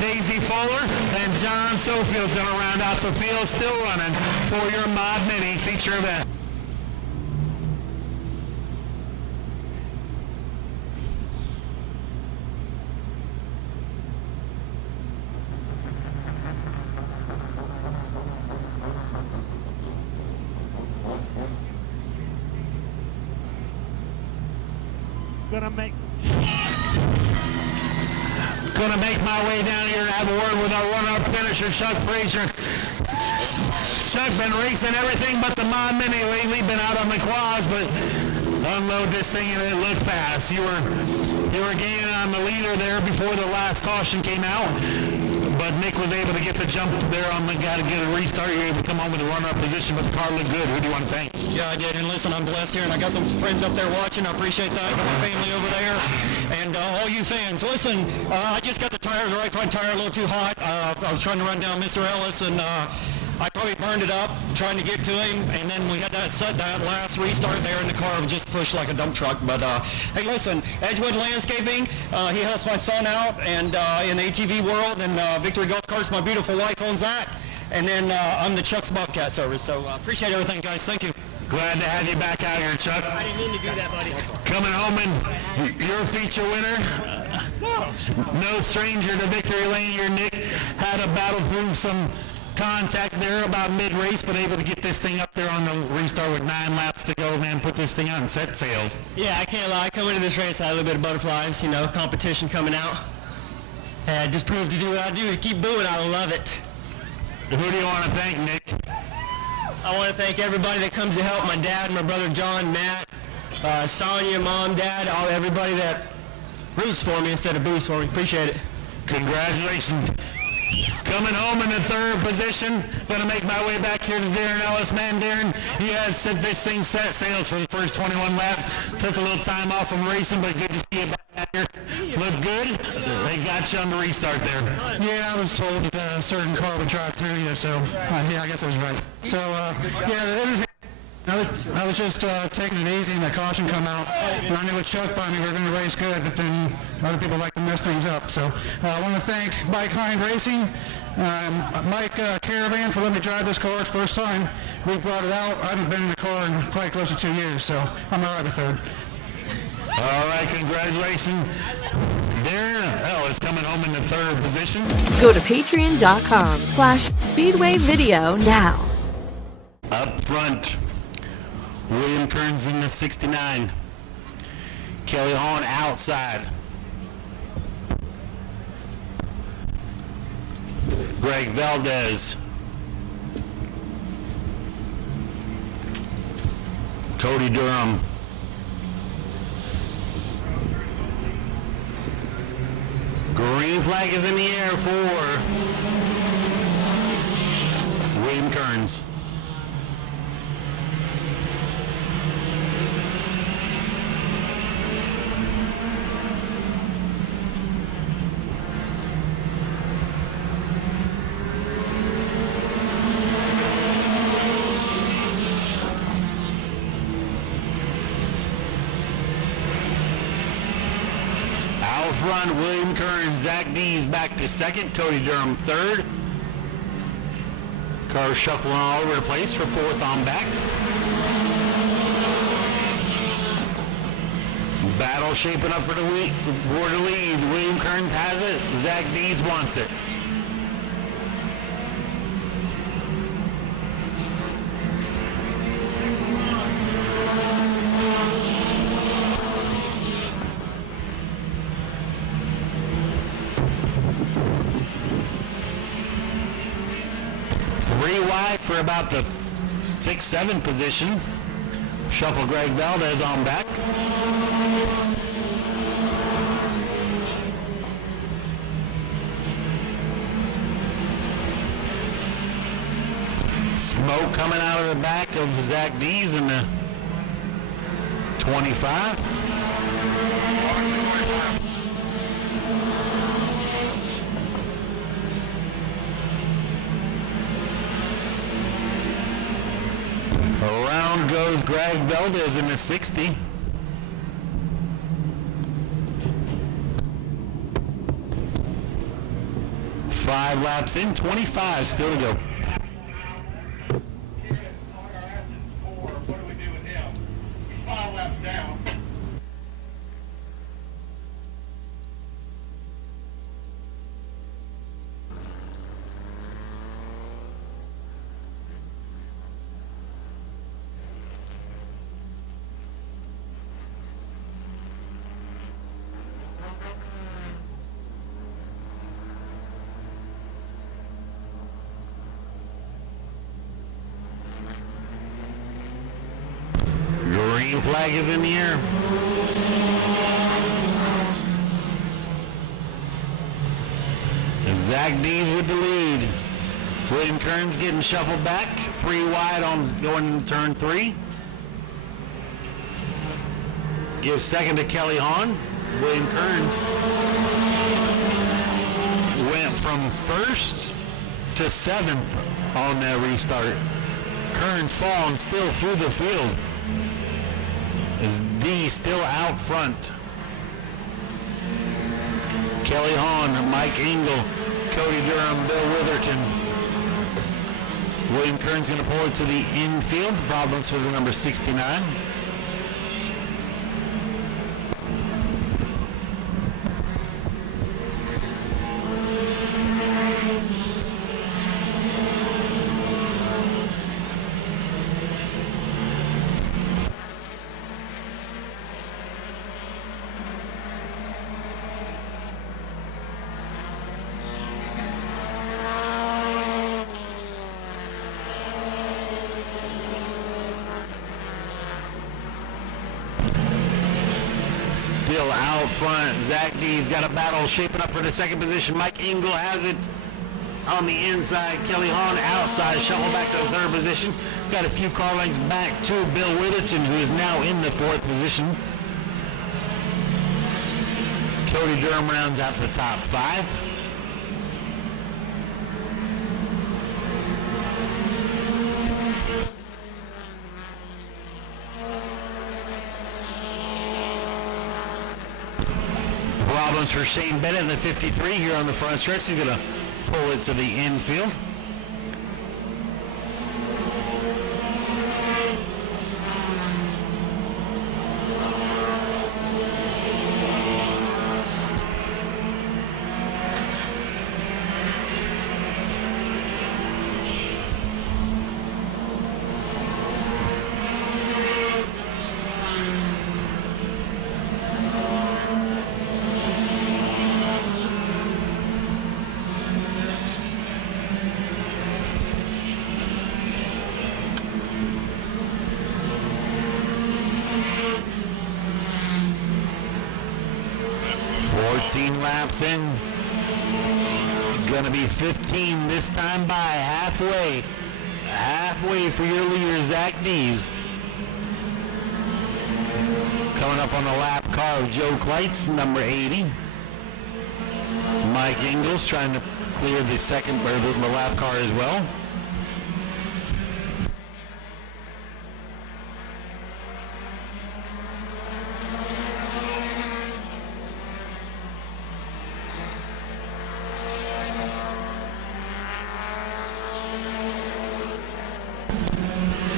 Daisy Fuller, and John Sofield's going to round out the field, still running for your Mod Mini feature event. Gonna make my way down here and have a word with our runner-up finisher, Chuck Frazier. Chuck been racing everything but the Mod Mini lately, been out on the quads, but unload this thing and it looked fast. You were gaining on the leader there before the last caution came out, but Nick was able to get the jump there on the guy to get a restart. You were able to come home with a runner-up position, but the car looked good. Who do you want to thank? Yeah, I did. And listen, I'm blessed here, and I got some friends up there watching. I appreciate that. I got my family over there. And all you fans, listen, I just got the tires, the right front tire a little too hot. I was trying to run down Mr. Ellis, and I probably burned it up trying to get to him. And then we had that last restart there, and the car just pushed like a dump truck. But hey, listen, Edgewood Landscaping, he helps my son out, and in the ATV world, and Victory Golf Carts, my beautiful wife owns that. And then I'm the Chuck's Bobcat service. So appreciate everything, guys. Thank you. Glad to have you back out here, Chuck. I didn't mean to do that, buddy. Coming home and your feature winner. No stranger to victory lane here, Nick. Had a battle through some contact there about mid-race, but able to get this thing up there on the restart with 9 laps to go, man. Put this thing out and set sails. Yeah, I can't lie. Coming into this race, I had a little bit of butterflies, competition coming out. And I just proved to do what I do, to keep booing. I love it. Who do you want to thank, Nick? I want to thank everybody that comes to help, my dad, my brother John, Matt, Sonia, Mom, Dad, everybody that roots for me instead of boos for me. Appreciate it. Congratulations. Coming home in the third position. Going to make my way back here to Darren Ellis. Man, Darren, he has said this thing set sails for the first 21 laps. Took a little time off from racing, but good to see you back here. Look good. They got you on the restart there. Yeah, I was told that a certain car would drive through you, so yeah, I guess I was right. So, yeah, it was I was just taking it easy and the caution come out. And I knew with Chuck by me we were going to race good, but then other people like to mess things up. So I want to thank Bike Hind Racing, Mike Caravan for letting me drive this car. It's the first time we brought it out. I haven't been in the car in probably close to 2 years, so I'm all right with third. All right, congratulations. Darren is coming home in the third position. Go to patreon.com/Speedway Video now. Up front, William Kearns in the 69. Kelly Horn outside. Greg Valdez. Cody Durham. Green flag is in the air for William Kearns. Front, William Kearns, Zach Dees back to second, Cody Durham third. Cars shuffling all over the place for fourth on back. Battle shaping up for the lead. William Kearns has it, Zach Dees wants it. For about the 6-7 position. Shuffle Greg Valdez on back. Smoke coming out of the back of Zach Dees in the 25. Around goes Greg Valdez in the 60. Five laps in, 25 still to go. Green flag is in the air. And Zach Dees with the lead. William Kearns getting shuffled back. 3 wide on going into turn 3. Give second to Kelly Hahn. William Kearns went from first to 7th on that restart. Kearns falling still through the field. Is D still out front. Kelly Hahn, Mike Engel, Cody Durham, Bill Witherton. William Kearns going to pull it to the infield. Problems for the number 69. Still out front. Zach D's got a battle shaping up for the second position. Mike Engel has it on the inside. Kelly Hahn outside. Shuffle back to the third position. Got a few car lengths back to Bill Witherton, who is now in the fourth position. Cody Durham rounds out the top 5. one's for Shane Bennett in the 53 here on the front stretch. He's going to pull it to the infield. Laps in. Gonna be 15 this time by halfway. Halfway for your leader, Zach Dees. Coming up on the lap car of Joe Kleitz, number 80. Mike Ingles trying to clear the second or the lap car as well.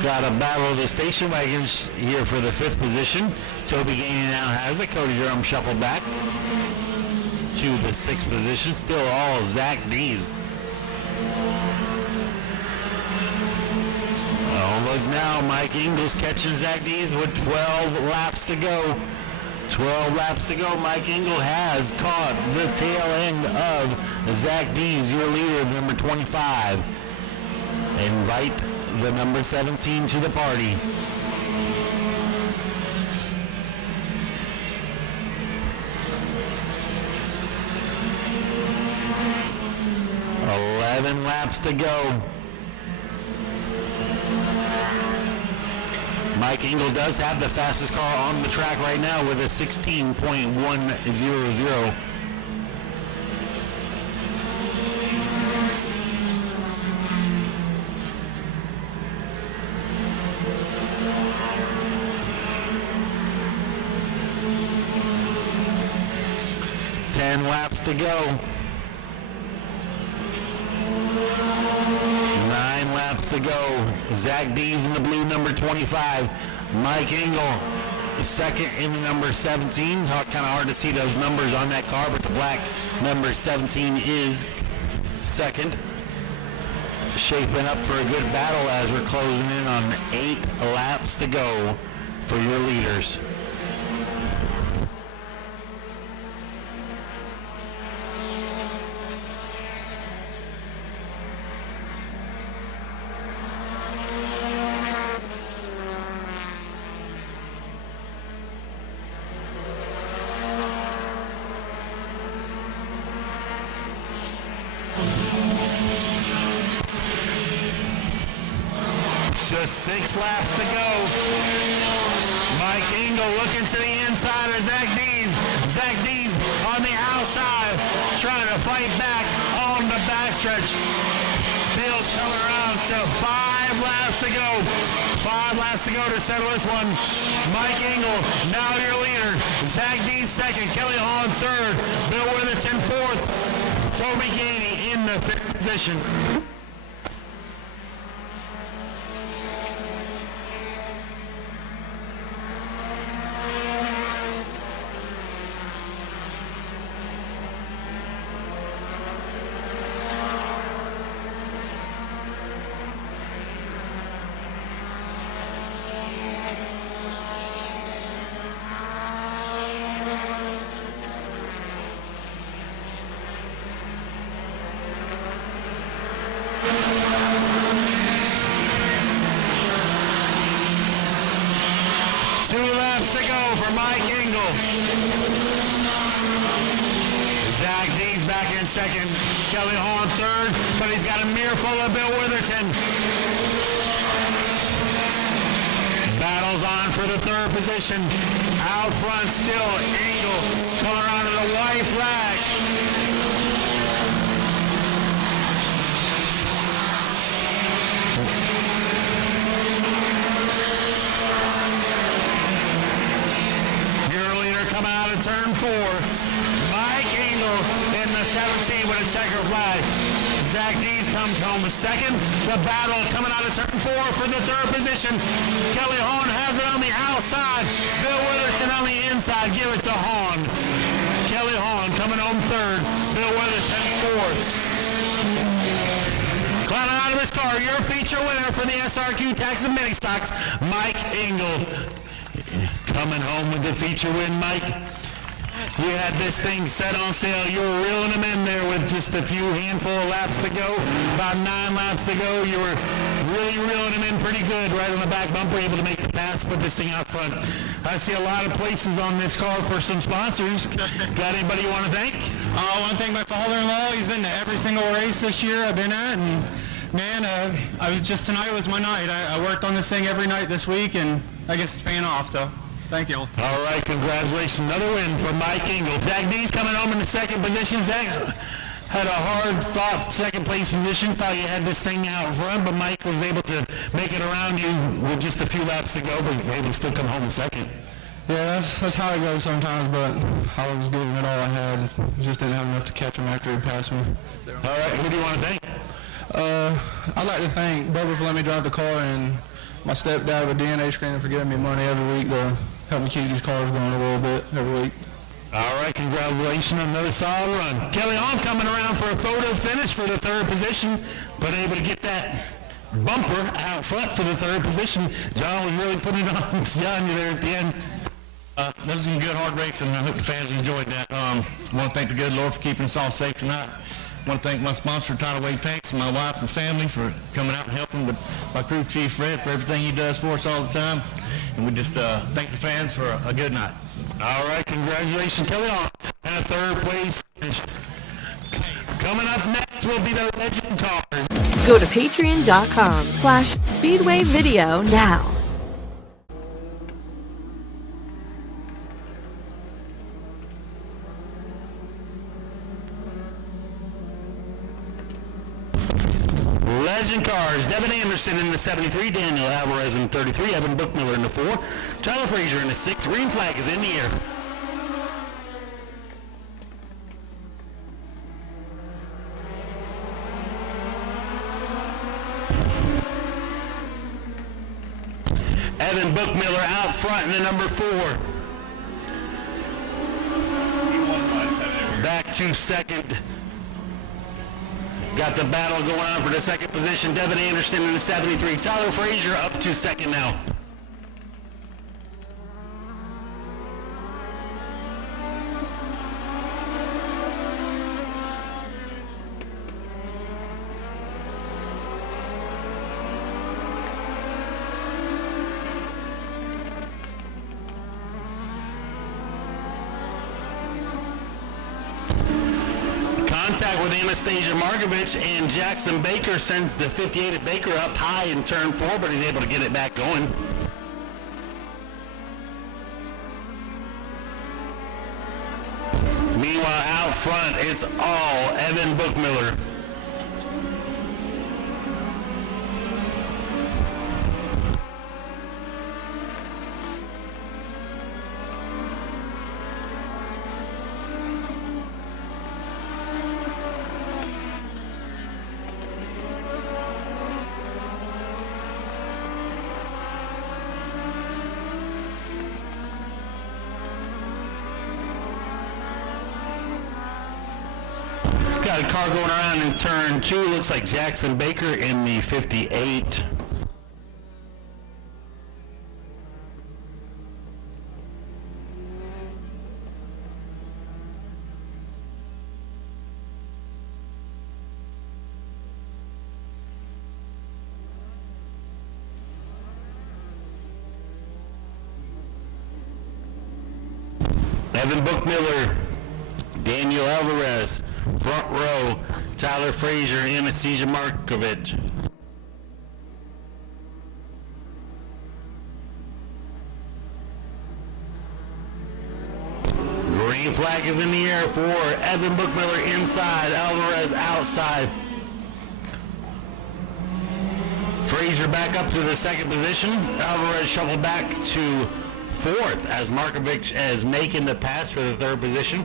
Got a battle of the station wagons here for the 5th position. Toby Gainey now has it. Cody Durham shuffled back to the 6th position. Still all Zach Dees. Oh, look now. Mike Ingles catching Zach Dees with 12 laps to go. 12 laps to go. Mike Ingles has caught the tail end of Zach Dees, your leader, number 25. Invite the number 17 to the party. Eleven laps to go. Mike Engel does have the fastest car on the track right now with a 16.100. 10 laps to go. 9 laps to go. Zach Dees in the blue, number 25. Mike Engel, second in the number 17. Kind of hard to see those numbers on that car, but the black number 17 is second. Shaping up for a good battle as we're closing in on 8 laps to go for your leaders. Just 6 laps to go. Mike Engel looking to the inside of Zach Dees. Zach Dees on the outside, trying to fight back on the backstretch. Field coming around to 5 laps to go. 5 laps to go to settle this one. Mike Engel, now your leader. Zach Dees second. Kelly Hahn third. Bill Witherton fourth. Toby Gainey in the 5th position. Zach Dees back in second. Kelly Hahn third, but he's got a mirror full of Bill Witherton. Battles on for the 3rd position. Out front still, Engel coming around to the white flag. Your leader coming out of turn 4. Mike Eagle in the 17 with a checker flag. Zach Dees comes home with second. The battle coming out of turn 4 for the third position. Kelly Hahn has it on the outside. Bill Witherton on the inside. Give it to Hahn. Kelly Hahn coming home third. Bill Witherton fourth. Climbing out of his car, your feature winner for the SRQ Tax and Mini Stocks, Mike Engel. Coming home with the feature win, Mike. You had this thing set on sale. You were reeling them in there with just a few handful of laps to go. About 9 laps to go. You were really reeling them in pretty good right on the back bumper, able to make the pass, put this thing out front. I see a lot of places on this car for some sponsors. Got anybody you want to thank? I want to thank my father-in-law. He's been to every single race this year I've been at, and man, tonight was my night. I worked on this thing every night this week, and I guess it's paying off, so thank you. All right, congratulations. Another win for Mike Engel. Zach Dees coming home in the second position. Zach had a hard-fought second-place position. Thought you had this thing out front, but Mike was able to make it around you with just a few laps to go, but you were able to still come home in second. Yeah, that's how it goes sometimes, but I was giving it all I had. Just didn't have enough to catch him after he passed me. All right, who do you want to thank? I'd like to thank Bubba for letting me drive the car, and my stepdad with DNA Screening for giving me money every week to help me keep these cars going a little bit every week. All right, congratulations on another solid run. Kelly Hahn coming around for a photo finish for the third position, but able to get that bumper out front for the third position. John was really putting it on John there at the end. That was some good hard racing, and I hope the fans enjoyed that. I want to thank the good Lord for keeping us all safe tonight. I want to thank my sponsor, Tidal Wave Tanks, and my wife and family for coming out and helping, with my crew chief, Fred, for everything he does for us all the time. And we just thank the fans for a good night. All right, congratulations, Kelly Hahn. And a third place finish. Coming up next will be the legend car. Go to patreon.com/Speedway Video now. Legend cars, Devin Anderson in the 73, Daniel Alvarez in the 33, Evan Bookmiller in the 4, Tyler Frazier in the 6, green flag is in the air. Evan Bookmiller out front in the number 4. Back to second. Got the battle going on for the second position. Devin Anderson in the 73. Tyler Frazier up to second now. Contact with Anastasia Markovich, and Jackson Baker sends the 58 at Baker up high in turn 4, but he's able to get it back going. Meanwhile, out front, it's all Evan Bookmiller. Got a car going around in turn 2. Looks like Jackson Baker in the 58. Evan Bookmiller, Daniel Alvarez, front row, Tyler Frazier, Anastasia Markovich. Green flag is in the air for Evan Bookmiller inside, Alvarez outside. Frazier back up to the second position. Alvarez shuffled back to fourth as Markovich is making the pass for the third position.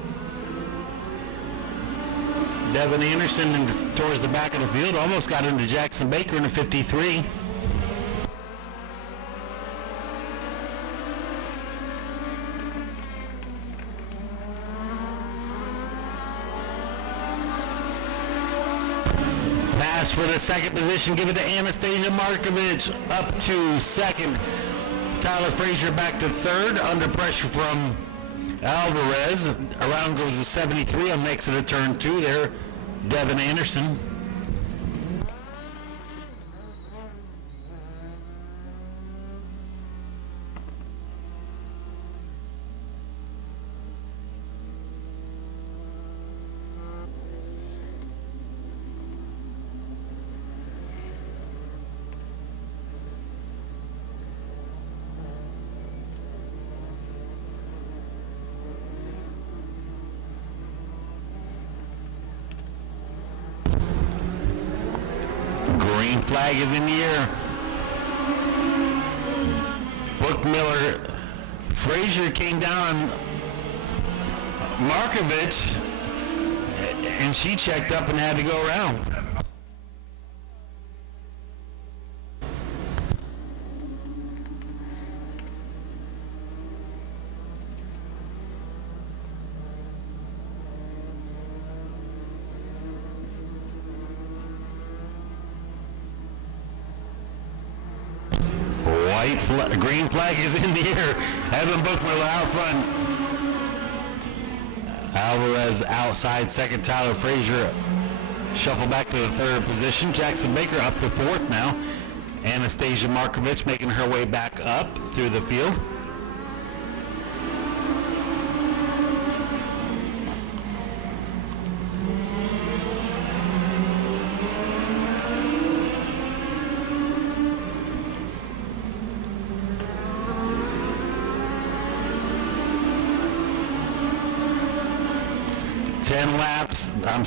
Devin Anderson and towards the back of the field, almost got into Jackson Baker in a 53. Pass for the second position, give it to Anastasia Markovich, up to second. Tyler Frazier back to third, under pressure from Alvarez. Around goes the 73 on exit of turn 2 there, Devin Anderson. Green flag is in the air. Bookmiller, Frazier came down Markovich, and she checked up and had to go around. Green flag is in the air. Evan Bookmiller out front. Alvarez outside second. Tyler Frazier shuffle back to the third position. Jackson Baker up to fourth now. Anastasia Markovich making her way back up through the field.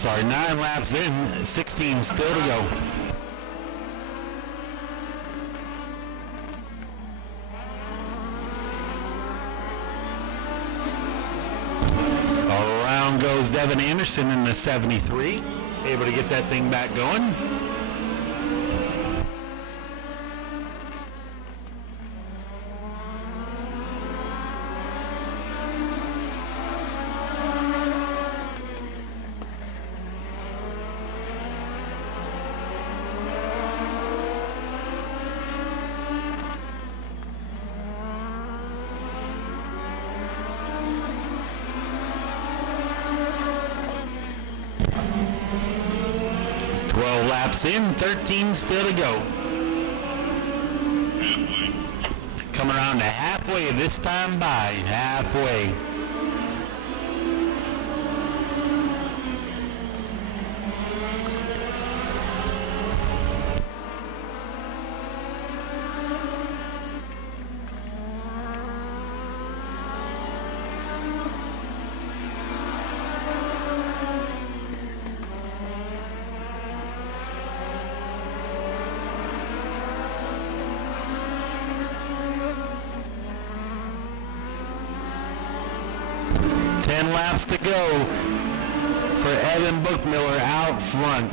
Nine laps in, 16 still to go. Around goes Devin Anderson in the 73, able to get that thing back going. Laps in, 13 still to go. Coming around to halfway this time by. Halfway. Laps to go for Evan Bookmiller out front.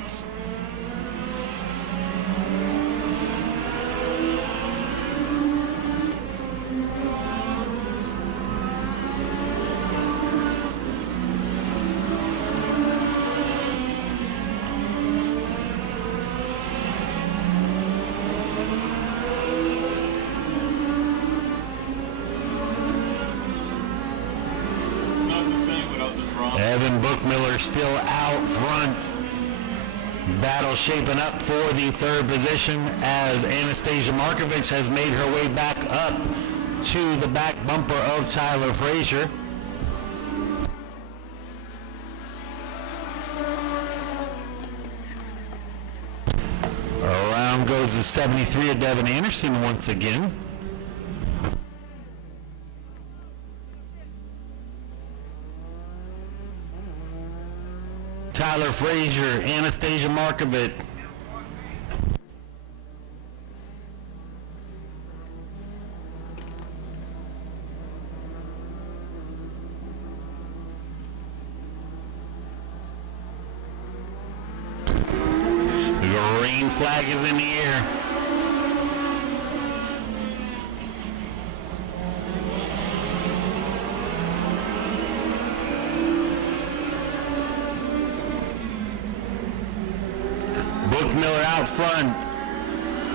Evan Bookmiller still out front. Battle shaping up for the third position as Anastasia Markovich has made her way back up to the back bumper of Tyler Frazier. Around goes the 73 of Devin Anderson once again. Tyler Frazier, Anastasia Markovich. Green flag is in the air. Bookmiller out front.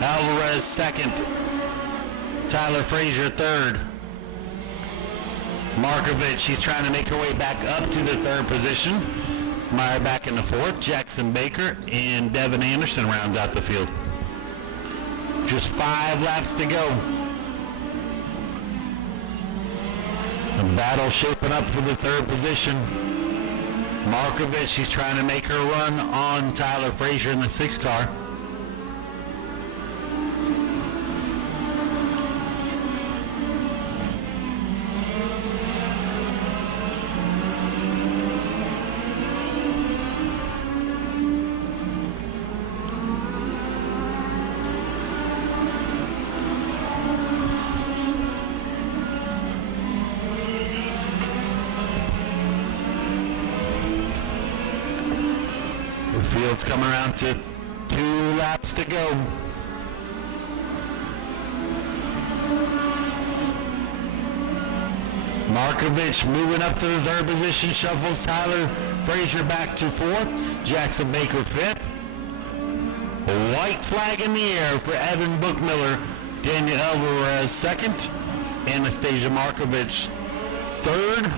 Alvarez second. Tyler Frazier third. Markovich, she's trying to make her way back up to the third position. Meyer back in the fourth. Jackson Baker and Devin Anderson rounds out the field. Just 5 laps to go. The battle shaping up for the third position. Markovich, she's trying to make her run on Tyler Frazier in the 6 car. Field's coming around to 2 laps to go. Markovich moving up to the third position, shuffles Tyler Frazier back to 4th, Jackson Baker 5th. A white flag in the air for Evan Bookmiller, Daniel Alvarez 2nd, Anastasia Markovich 3rd.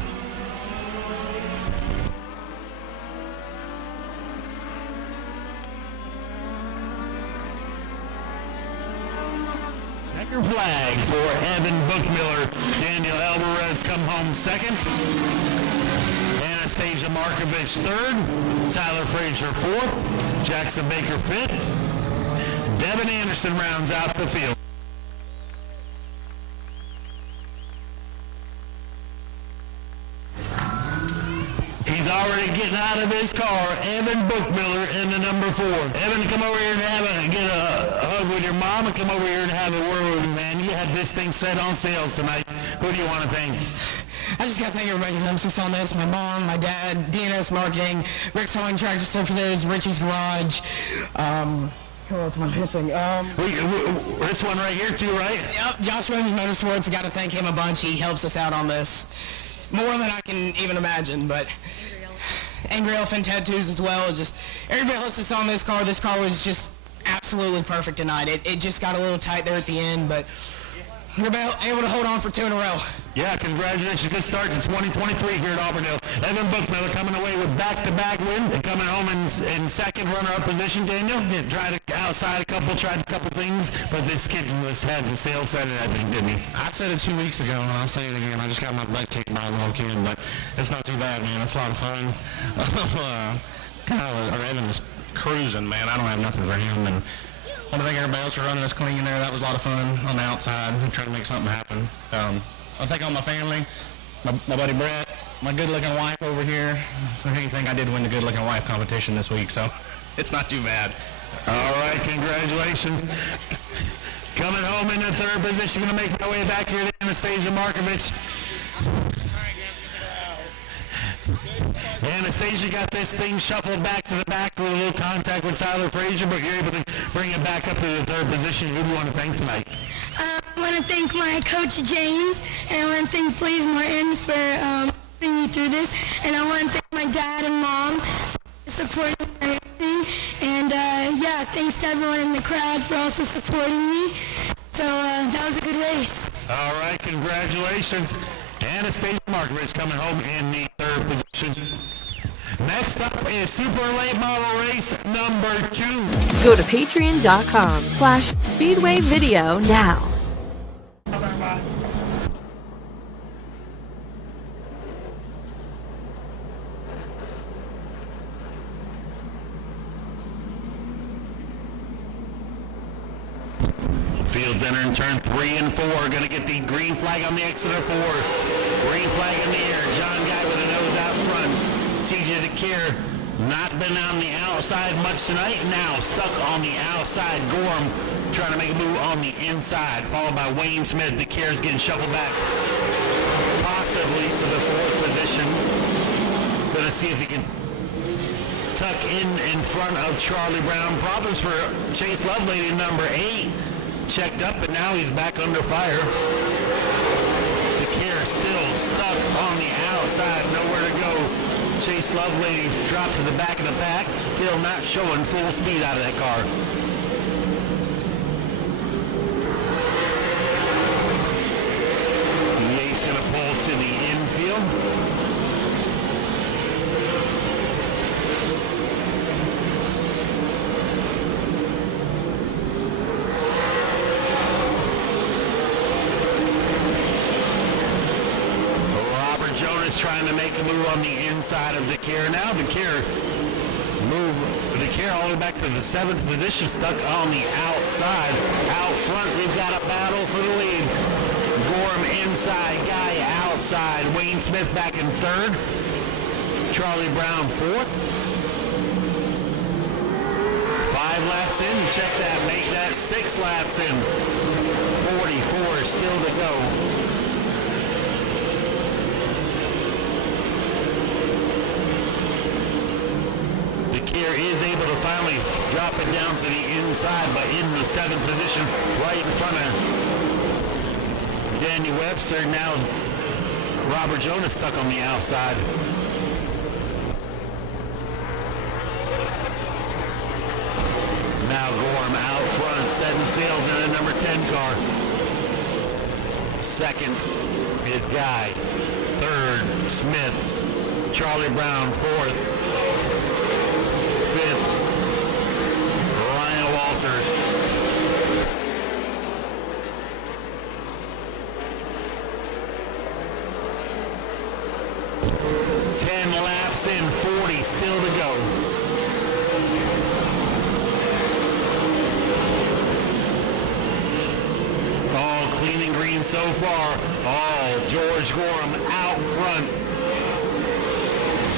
Flag for Evan Bookmiller. Daniel Alvarez come home 2nd. Anastasia Markovich 3rd. Tyler Frazier 4th. Jackson Baker 5th. Devin Anderson rounds out the field. He's already getting out of his car. Evan Bookmiller in the number 4. Evan, come over here and get a hug with your mom and come over here and have a word with me, man. You had this thing set on sale tonight. Who do you want to thank? I just got to thank everybody who helps us on this. My mom, my dad, DNS Marketing, Rick's Hauling Tractor Stuff for those, Richie's Garage. Who else am I missing? This one right here too, right? Yep, Josh Williams Motorsports. Got to thank him a bunch. He helps us out on this. More than I can even imagine, but Angry Elephant Tattoos as well. Just everybody helps us on this car. This car was just absolutely perfect tonight. It just got a little tight there at the end, but we're able to hold on for 2 in a row. Yeah, congratulations. Good start to 2023 here at Auburndale. Evan Bookmiller coming away with back-to-back win and coming home in second runner-up position. Daniel tried outside tried a couple things, but this kid had the sales set and everything, didn't he? I said it 2 weeks ago, and I'll say it again. I just got my butt kicked by a little kid, but it's not too bad, man. It's a lot of fun. Evan is cruising, man. I don't have nothing for him, and I want to thank everybody else for running us clean in there. That was a lot of fun on the outside, trying to make something happen. I thank all my family, my buddy Brett, my good-looking wife over here. So anything, I did win the good-looking wife competition this week, so it's not too bad. All right, congratulations. Coming home in the third position, going to make my way back here to Anastasia Markovich. Anastasia got this thing shuffled back to the back with a little contact with Tyler Frazier, but you're able to bring it back up to the third position. Who do you want to thank tonight? I want to thank my coach, James, and I want to thank Blaze Martin for putting me through this, and I want to thank my dad and mom for supporting me and everything, and yeah, thanks to everyone in the crowd for also supporting me. So that was a good race. All right, congratulations. Anastasia Markovich coming home in the third position. Next up is Super Late Model Race number 2. Go to patreon.com/Speedway Video now. Fields entering turn 3 and 4. Going to get the green flag on the exit of 4. Green flag in the air. John Guy with a nose out front. TJ DeKeer not been on the outside much tonight. Now stuck on the outside. Gorham trying to make a move on the inside. Followed by Wayne Smith. DeKeer's getting shuffled back. Possibly to the 4th position. Going to see if he can tuck in front of Charlie Brown. Problems for Chase Lovelady, number 8. Checked up, but now he's back under fire. DeCare still stuck on the outside, nowhere to go. Chase Lovelady dropped to the back of the pack, still not showing full speed out of that car. Yates going to pull to the infield. Trying to make a move on the inside of DeCare now. DeCare all the way back to the 7th position, stuck on the outside. Out front, we've got a battle for the lead. Gorham inside, Guy outside. Wayne Smith back in 3rd. Charlie Brown 4th. 5 laps in, check that, make that 6 laps in. 44 still to go. Is able to finally drop it down to the inside, but in the 7th position, right in front of Danny Webster. Now Robert Jonas stuck on the outside. Now Gorham out front, setting sails in a number 10 car. 2nd is Guy. 3rd, Smith. Charlie Brown, 4th. 5th, Ryan Walters. 10 laps in, 40 still to go. All clean and green so far. All George Gorham out front.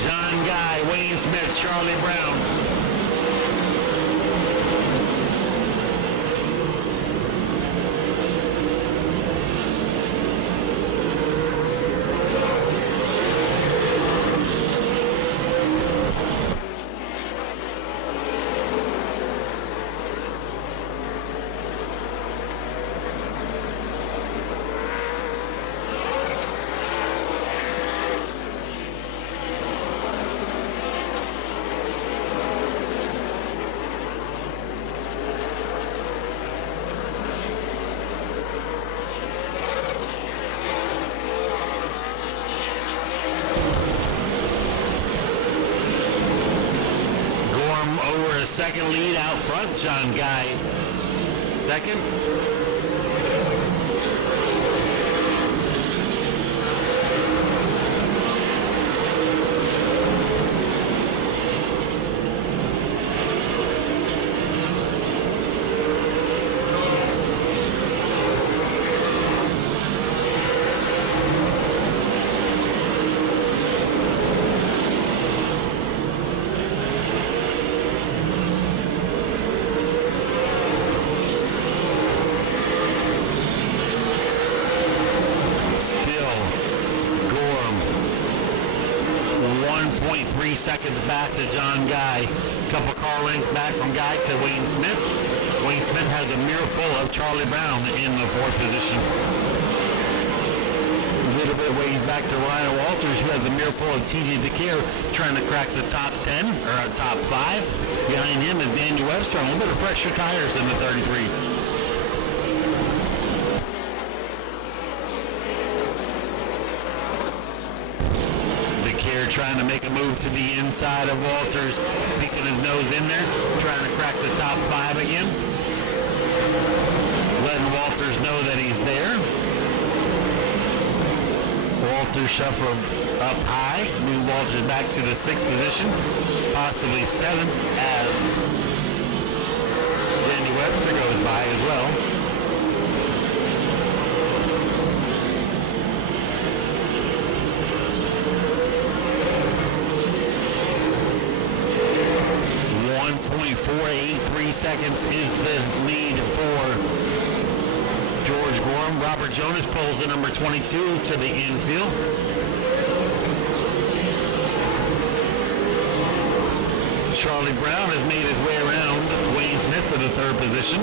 John Guy, Wayne Smith, Charlie Brown. Second lead out front, John Guy. 2nd. Seconds back to John Guy. Couple car lengths back from Guy to Wayne Smith. Wayne Smith has a mirror full of Charlie Brown in the 4th position. A little bit ways back to Ryan Walters, who has a mirror full of TJ DeCare, trying to crack the top 10 or top 5. Behind him is Danny Webster on a little bit of fresher tires in the 33. Trying to make a move to the inside of Walters, peeking his nose in there, trying to crack the top 5 again. Letting Walters know that he's there. Walters shuffle up high, move Walters back to the 6th position, possibly 7th as Danny Webster goes by as well. 1.483 seconds is the lead for George Gorham. Robert Jonas pulls the number 22 to the infield. Charlie Brown has made his way around Wayne Smith for the third position.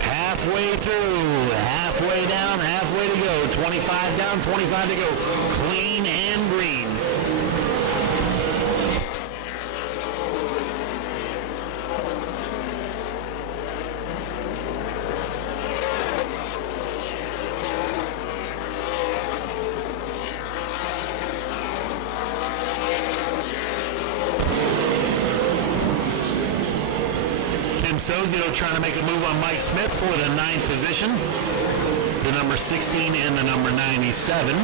Halfway through, halfway down, halfway to go. 25 down, 25 to go. Clean and green. Sozio trying to make a move on Mike Smith for the 9th position. The number 16 and the number 97.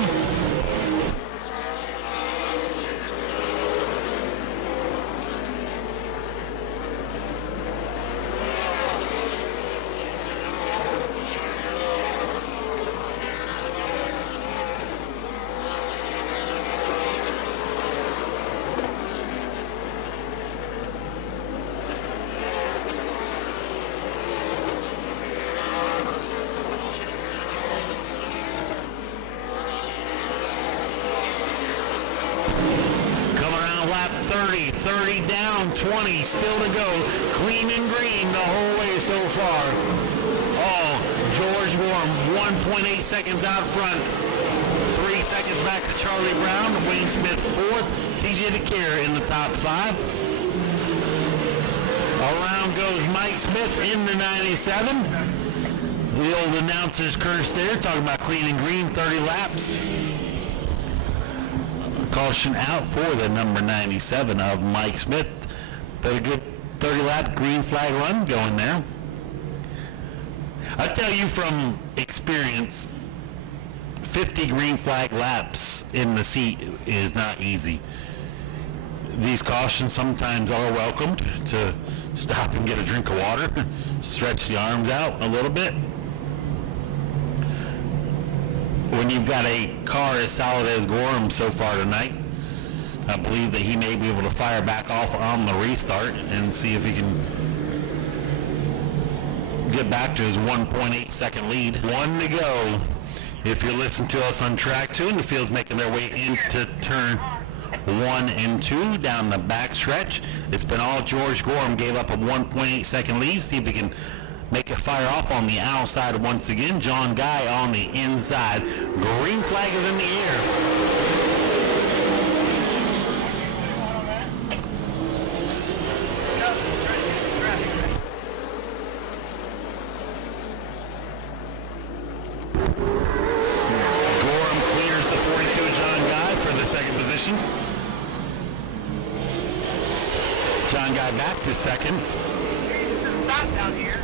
Lap 30, 30 down, 20 still to go. Clean and green the whole way so far. Oh, George Gorham, 1.8 seconds out front. 3 seconds back to Charlie Brown. Wayne Smith 4th. TJ DeCare in the top 5. Around goes Mike Smith in the 97. The old announcer's curse there, talking about clean and green, 30 laps. Caution out for the number 97 of Mike Smith. But a good 30-lap green flag run going there. I tell you from experience, 50 green flag laps in the seat is not easy. These cautions sometimes are welcomed to stop and get a drink of water, stretch the arms out a little bit. When you've got a car as solid as Gorham so far tonight, I believe that he may be able to fire back off on the restart and see if he can get back to his 1.8 second lead. 1 to go. If you're listening to us on track 2 and the field's making their way into turn 1 and 2 down the back stretch, it's been all George Gorham. Gave up a 1.8 second lead. See if he can make it fire off on the outside once again. John Guy on the inside. Green flag is in the air. Gorham clears the 42 John Guy for the second position. John Guy back to second. Stop down here.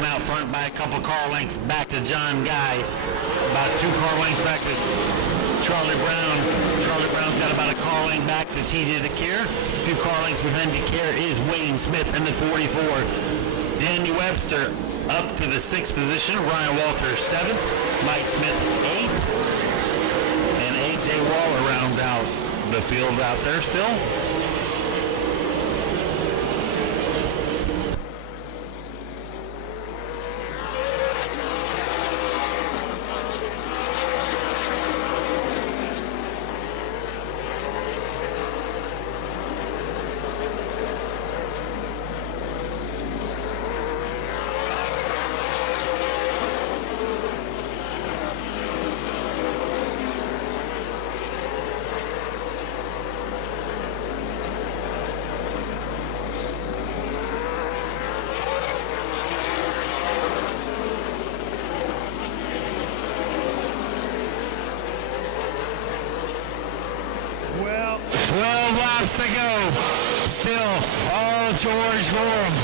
Out front by a couple car lengths back to John Guy, about 2 car lengths back to Charlie Brown. Charlie Brown's got about a car length back to TJ DeCare. A few car lengths behind DeCare is Wayne Smith in the 44. Danny Webster up to the 6th position. Ryan Walters 7th. Mike Smith 8th. And AJ Waller rounds out the field out there still. To go. Still all Oh, George Gorham.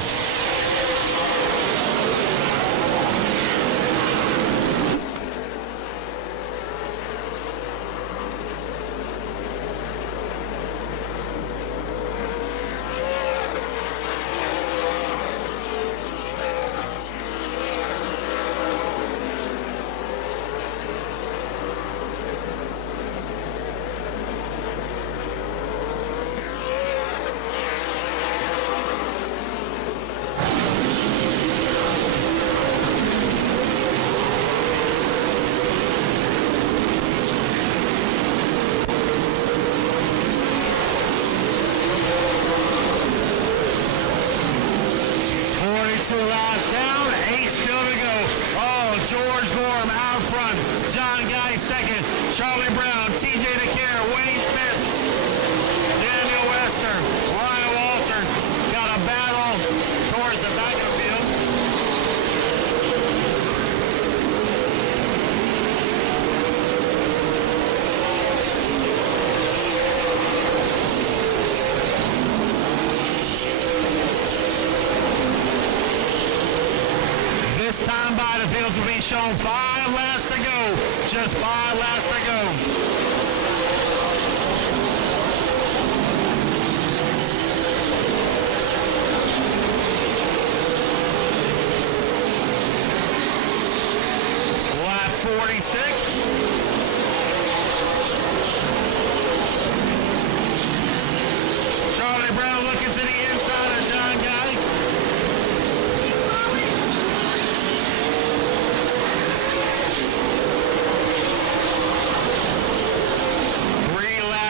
Will be shown 5 laps to go. Just 5 laps to go. Lap 46. Charlie Brown looking to the inside of John Guy.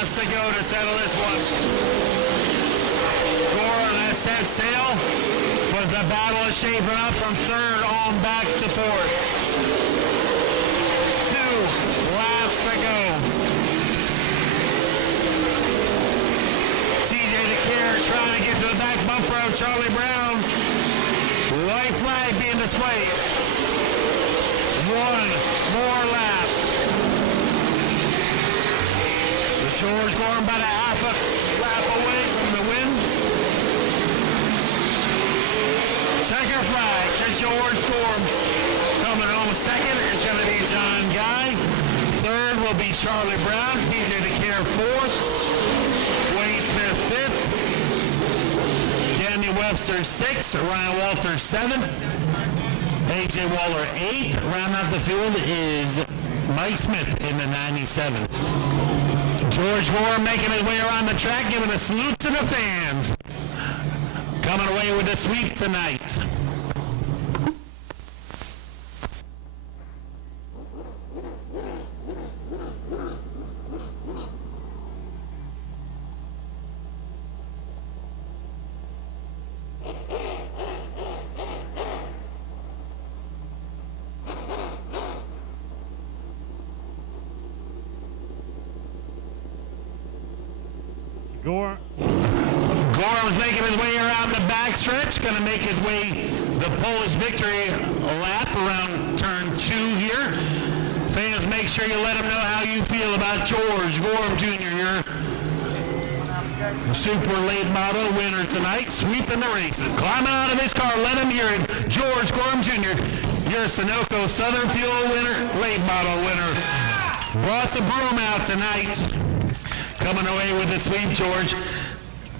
To go to settle this one. Gorham has set sail, but the battle is shaping up from third on back to fourth. 2 laps to go. TJ DeCare trying to get to the back bumper of Charlie Brown. White flag being displayed. 1 more lap. George Gorham about a half a lap away from the win. Checker flag to George Gorham. Coming home second is going to be John Guy. Third will be Charlie Brown. TJ DeCare fourth. Wayne Smith fifth. Danny Webster sixth. Ryan Walters seventh. AJ Waller eighth. Rounding out the field is Mike Smith in the 97. George Gorham making his way around the track, giving a salute to the fans. Coming away with the sweep tonight. Gorham is making his way around the backstretch, going to make his way the Polish victory lap around turn 2 here. Fans, make sure you let him know how you feel about George Gorham Jr., your super late model winner tonight, sweeping the races. Climbing out of his car, let him hear it. George Gorham Jr., your Sunoco Southern Fuel winner, late model winner. Brought the broom out tonight. Coming away with the sweep, George.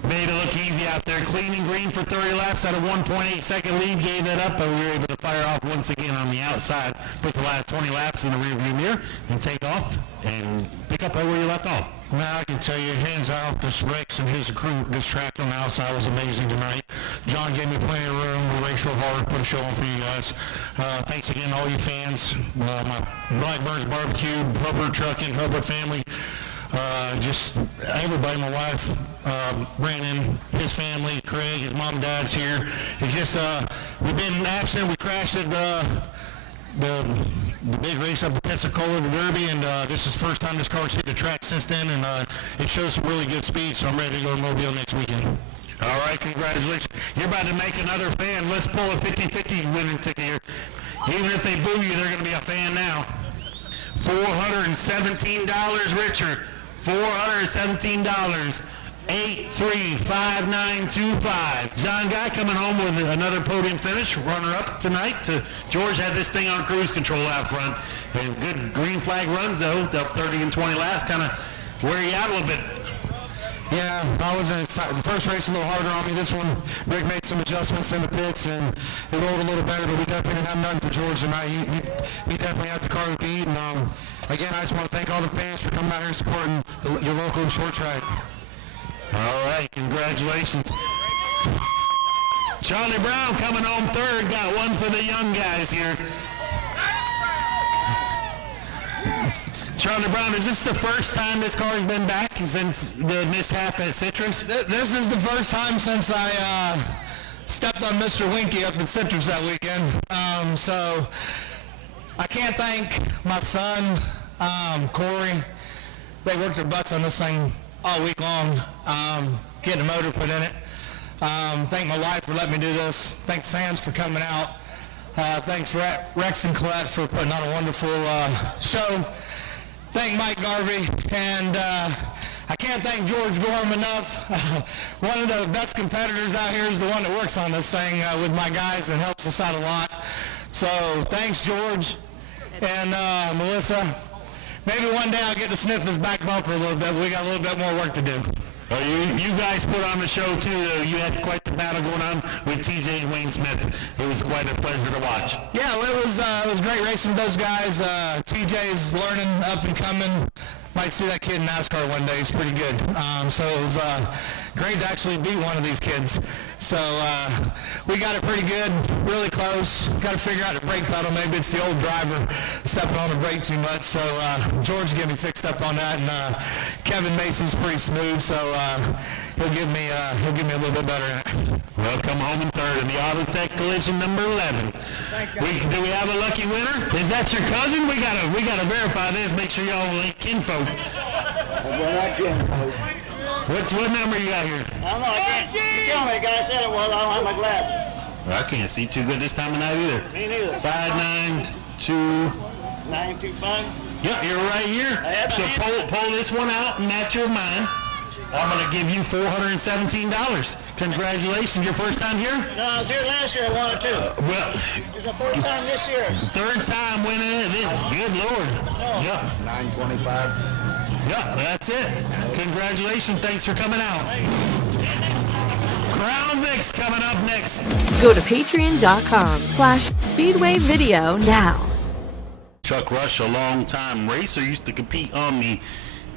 Made it look easy out there. Clean and green for 30 laps at a 1.8 second lead. Gave that up, but we were able to fire off once again on the outside. Put the last 20 laps in the rearview mirror and take off and pick up right where you left off. Well, I can tell you, hands off, this Rex and his crew, this track on the outside was amazing tonight. John gave me plenty of room. We raced real hard, put a show on for you guys. Thanks again to all you fans. My Blackbirds Barbecue, Hubbard Trucking, Hubbard family. Just everybody, my wife, Brandon, his family, Craig, his mom and dad's here. It's just, we've been absent. We crashed at the big race up at Pensacola, the Derby, and this is the first time this car's hit the track since then, and it shows some really good speed, so I'm ready to go to Mobile next weekend. All right, congratulations. You're about to make another fan. Let's pull a 50-50 winning ticket here. Even if they boo you, they're going to be a fan now. $417 richer. $417 835925. John Guy coming home with another podium finish, runner-up tonight. George had this thing on cruise control out front. And good green flag runs, though, up 30 and 20 laps. Kind of wear you out a little bit. Yeah, the first race a little harder on me. This one, Rick made some adjustments in the pits, and it rolled a little better, but we definitely didn't have nothing for George tonight. He definitely had the car to beat, and again, I just want to thank all the fans for coming out here and supporting your local short track. All right, congratulations. Charlie Brown coming home third. Got one for the young guys here. Charlie Brown, is this the first time this car's been back since the mishap at Citrus? This is the first time since I stepped on Mr. Winky up in Citrus that weekend. So I can't thank my son, Corey. They worked their butts on this thing all week long, getting the motor put in it. Thank my wife for letting me do this. Thank fans for coming out. Thanks Rex and Colette for putting on a wonderful show. Thank Mike Garvey, and I can't thank George Gorham enough. One of the best competitors out here is the one that works on this thing with my guys and helps us out a lot. So thanks, George and Melissa. Maybe one day I'll get to sniff his back bumper a little bit. We got a little bit more work to do. Well, you guys put on the show, too. You had quite the battle going on with TJ and Wayne Smith. It was quite a pleasure to watch. Yeah, well, it was great racing with those guys. TJ's learning, up and coming. Might see that kid in NASCAR one day. He's pretty good. So it was great to actually beat one of these kids. So we got it pretty good, really close. Got to figure out the brake pedal. Maybe it's the old driver stepping on the brake too much. So George will get me fixed up on that, and Kevin Mason's pretty smooth. So he'll give me a little bit better in it. Well, come home in third in the Auto Tech Collision number 11. Do we have a lucky winner? Is that your cousin? We gotta verify this. Make sure y'all ain't kinfolk. We're not kinfolk. What number you got here? I don't know. You tell me. The guy said it was. I don't have my glasses. Well, I can't see too good this time of night either. Me neither. 592925. Yep, you're right here. So pull this one out and match your mine. I'm going to give you $417. Congratulations. Your first time here? No, I was here last year. I won it too. Well, it's the third time this year. Third time winning it. This, good Lord. Oh. Yep. 925. Yeah, that's it. Congratulations. Thanks for coming out. Crown Vics coming up next. Go to patreon.com/Speedway Video now. Chuck Rush, a longtime racer, used to compete on the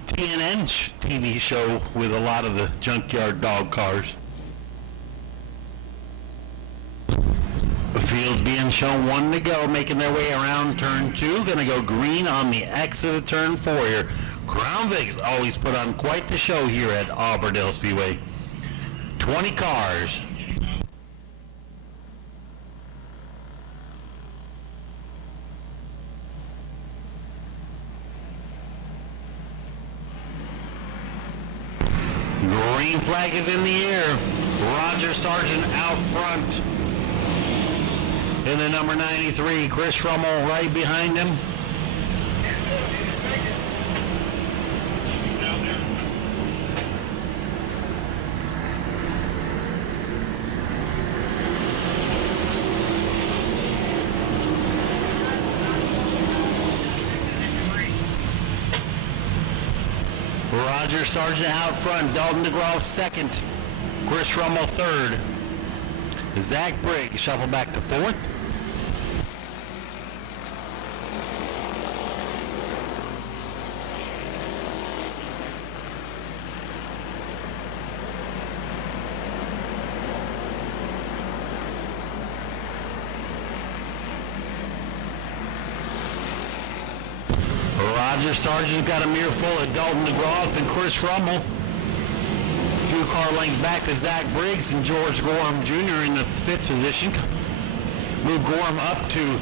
TNN TV show with a lot of the junkyard dog cars. The field's being shown, one to go, making their way around turn 2. Going to go green on the exit of turn 4 here. Crown Vics always put on quite the show here at Auburndale Speedway. 20 cars. Green flag is in the air. Roger Sargent out front. In the number 93, Chris Rummel right behind him. Roger Sargent out front, Dalton DeGroff second, Chris Rummel third, Zach Briggs shuffle back to fourth. Roger Sargent got a mirror full of Dalton DeGroff and Chris Rummel. A few car lengths back to Zach Briggs and George Gorham Jr. in the 5th position. Move Gorham up to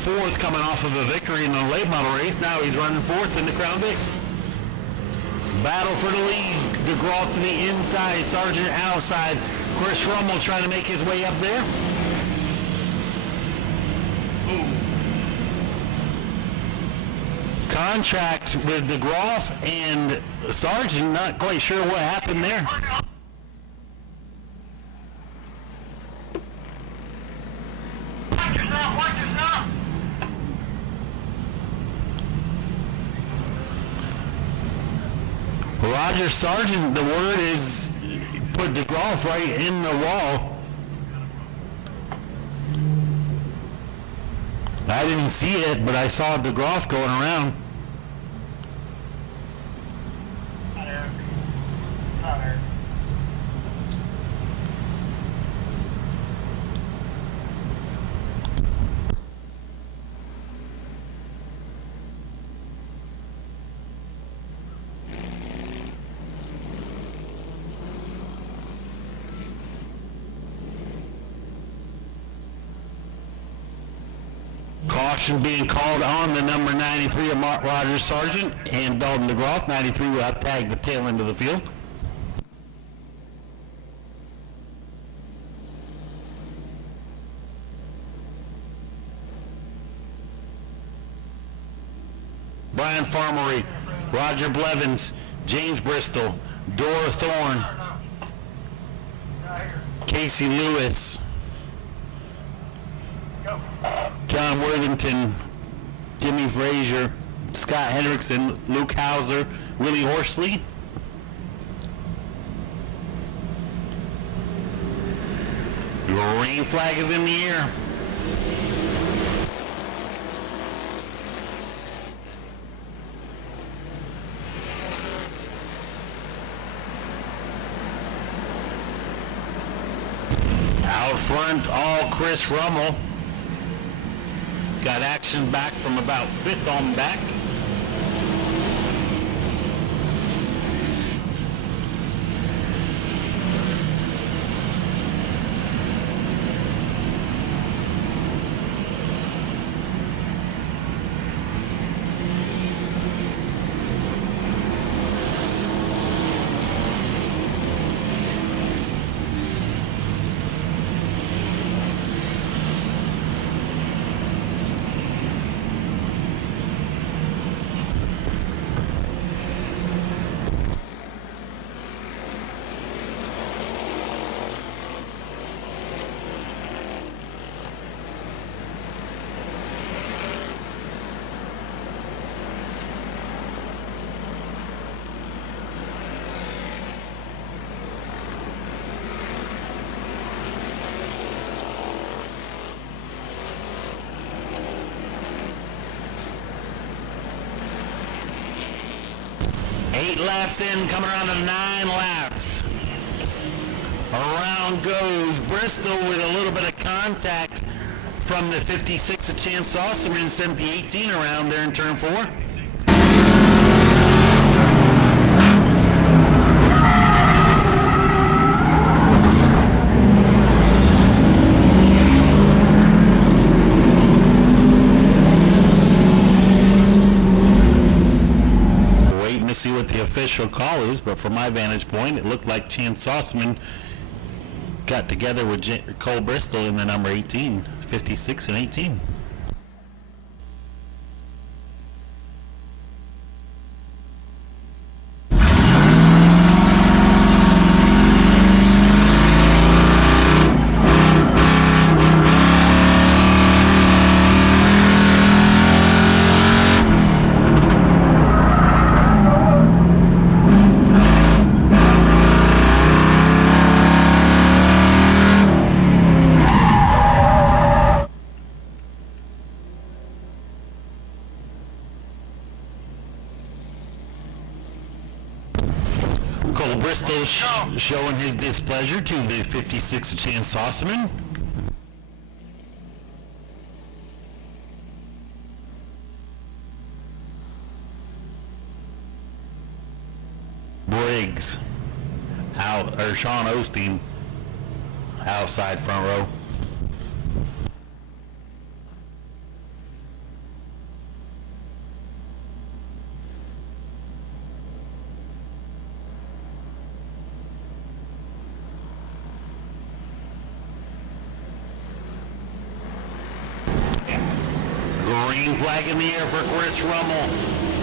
4th, coming off of a victory in the late model race. Now he's running 4th in the Crown Vic. Battle for the lead. DeGroff to the inside, Sargent outside. Chris Rummel trying to make his way up there. contract with DeGroff and Sargent. Not quite sure what happened there. Watch yourself! Roger Sargent, the word is, put DeGroff right in the wall. I didn't see it, but I saw DeGroff going around. Not Eric. Not Eric. Caution being called on the number 93 of Mark Rogers Sargent and Dalton DeGroff. 93 will have tagged the tail end of the field. Brian Farmery, Roger Blevins, James Bristol, Dora Thorne, Casey Lewis, John Worthington, Jimmy Frazier, Scott Hendrickson, Luke Hauser, Willie Horsley. Your rain flag is in the air. Out front, all Chris Rummel. Got action back from about 5th on back. Eight laps in, coming around to 9 laps. Around goes Bristol with a little bit of contact from the 56 of Chance Osserman, sent the 18 around there in turn 4. See what the official call is, but from my vantage point, it looked like Chance Osserman got together with Cole Bristol in the number 18, 56 and 18. Cole Bristol showing his displeasure to the 56 of Chance Osserman. Briggs out, or Sean Osteen outside front row. Green flag in the air for Chris Rummel.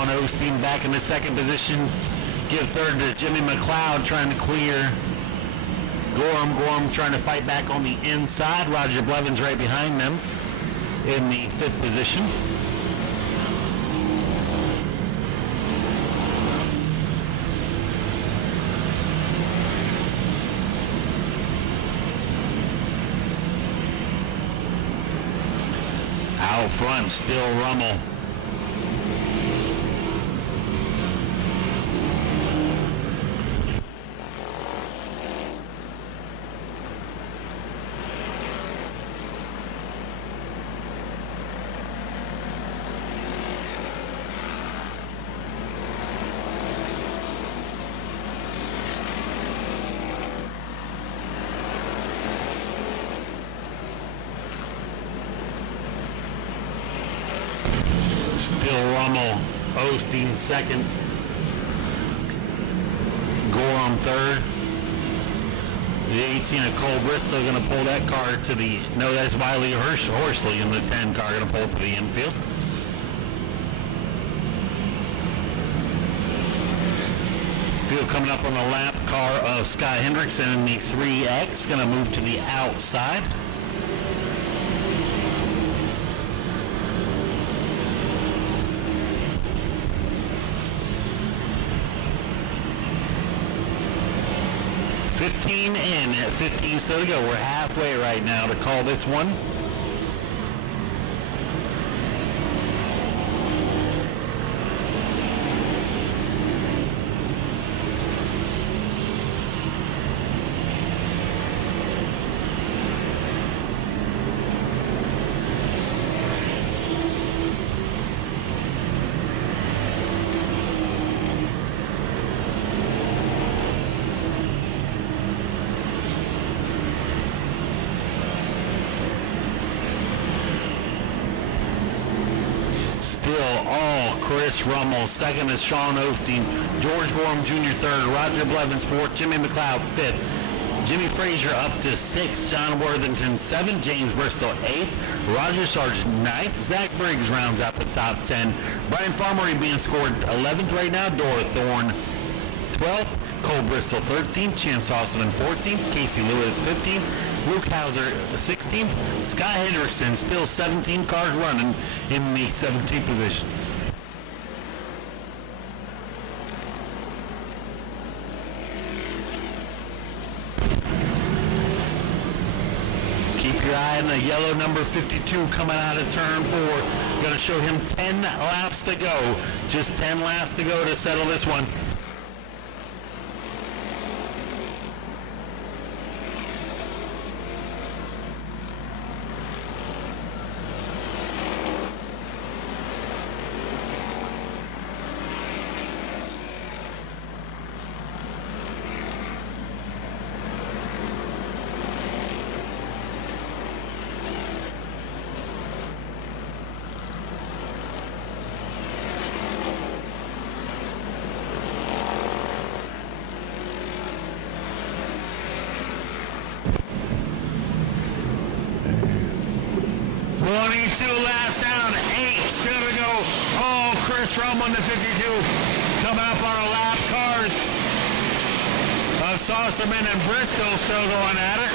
Sean Osteen back in the second position. Give third to Jimmy McLeod trying to clear. Gorham trying to fight back on the inside. Roger Blevins right behind them in the fifth position. Out front, still Rummel. Still Rummel, Osteen second, Gorham third. The 18 of Cole Bristol going to pull that car to the, no, that's Wiley Horsley in the 10 car going to pull to the infield. Field coming up on the lap car of Scott Hendrickson in the 3X, going to move to the outside. $15 in, 15 still to go. We're halfway right now to call this one. Still all Chris Rummel. Second is Sean Osteen. George Gorham Jr. third. Roger Blevins fourth. Jimmy McLeod fifth. Jimmy Frazier up to sixth. John Worthington seventh. James Bristol eighth. Roger Sargent ninth. Zach Briggs rounds out the top 10. Brian Farmery being scored 11th right now. Dora Thorne 12th. Cole Bristol 13th. Chance Osman 14th. Casey Lewis 15th. Luke Hauser 16th. Scott Hendrickson still 17 cars running in the 17th position. Keep your eye on the yellow number 52 coming out of turn 4. Going to show him 10 laps to go. Just 10 laps to go to settle this one. Chris Rummel on the 52, coming up on a lap cars of Saucerman and Bristol still going at it.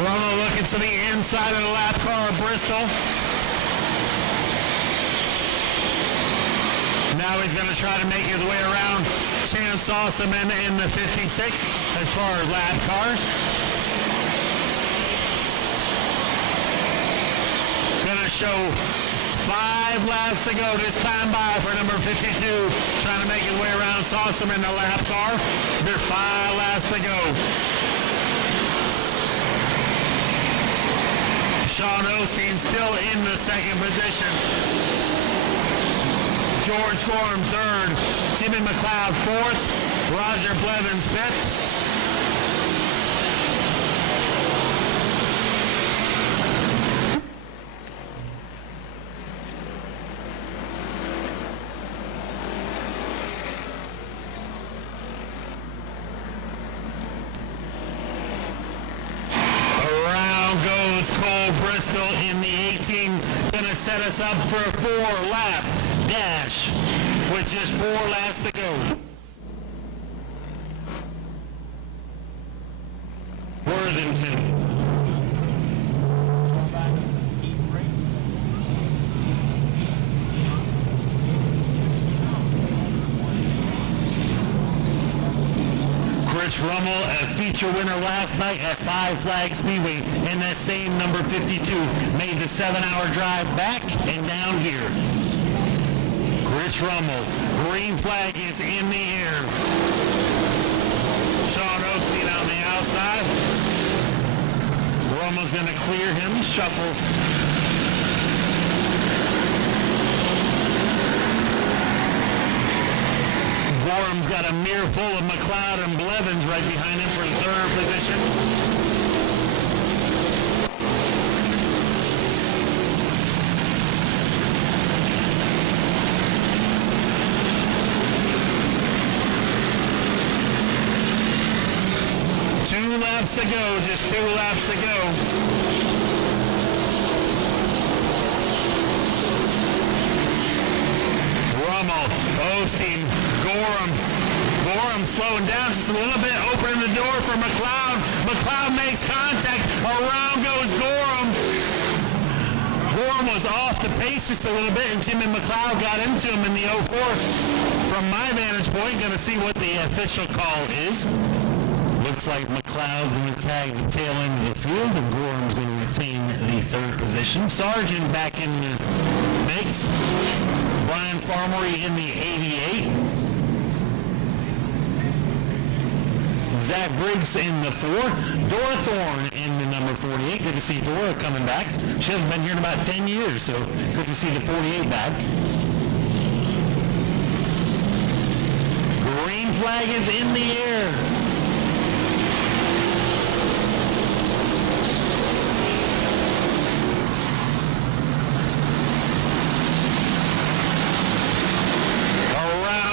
Rummel looking to the inside of the lap car of Bristol. Now he's going to try to make his way around Chance Saucerman in the 56 as far as lap cars. Gonna show 5 laps to go this time by for number 52, trying to make his way around Saucerman in the lap car. There's 5 laps to go. Sean Osteen still in the second position. George Gorham third, Jimmy McLeod fourth, Roger Blevins fifth. the 18, gonna set us up for a 4-lap dash with just 4 laps to go. Worthington. Chris Rummel, a feature winner last night at Five Flag Speedway in that same number 52, made the 7-hour drive back and down here. Chris Rummel, green flag is in the air. Sean Osteen on the outside. Rummel's going to clear him, shuffle. Gorham's got a mirror full of McLeod and Blevins right behind him for the 3rd position. Two laps to go, just 2 laps to go. Rummel, Osteen, Gorham slowing down just a little bit, opening the door for McLeod. McLeod makes contact. Around goes Gorham. Gorham was off the pace just a little bit, and Jimmy McLeod got into him in the 04. From my vantage point, going to see what the official call is. Looks like McLeod's going to tag the tail end of the field, and Gorham's going to retain the 3rd position. Sargent back in the mix. Brian Farmery in the 88. Zach Briggs in the 4. Dora Thorne in the number 48. Good to see Dora coming back. She hasn't been here in about 10 years, so good to see the 48 back. Green flag is in the air.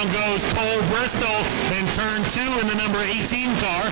Goes Cole Bristol in turn 2 in the number 18 car.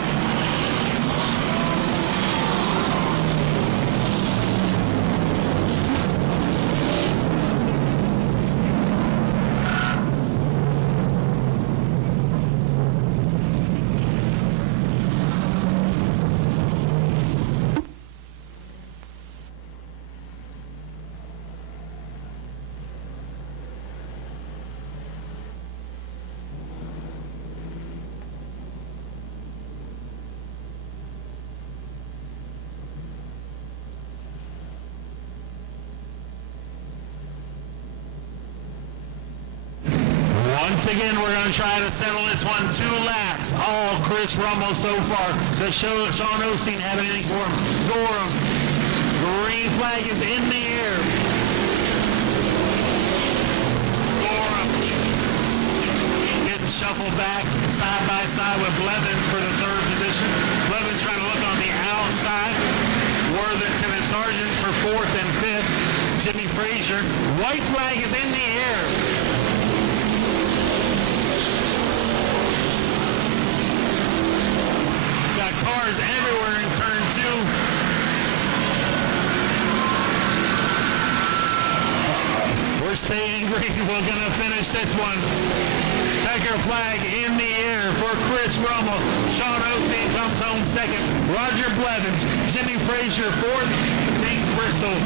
Once again, we're going to try to settle this one. 2 laps. All Chris Rummel so far. The Sean Osteen have anything for him. Gorham. Green flag is in the air. Gorham getting shuffled back side by side with Blevins for the 3rd position. Blevins trying to look on the outside. Worthington and Sargent for 4th and 5th. Jimmy Frazier. White flag is in the air. Cars everywhere in turn 2. We're staying green. We're going to finish this one. Checker flag in the air for Chris Rummel. Sean Osteen comes home 2nd. Roger Blevins. Jimmy Frazier 4th. James Bristol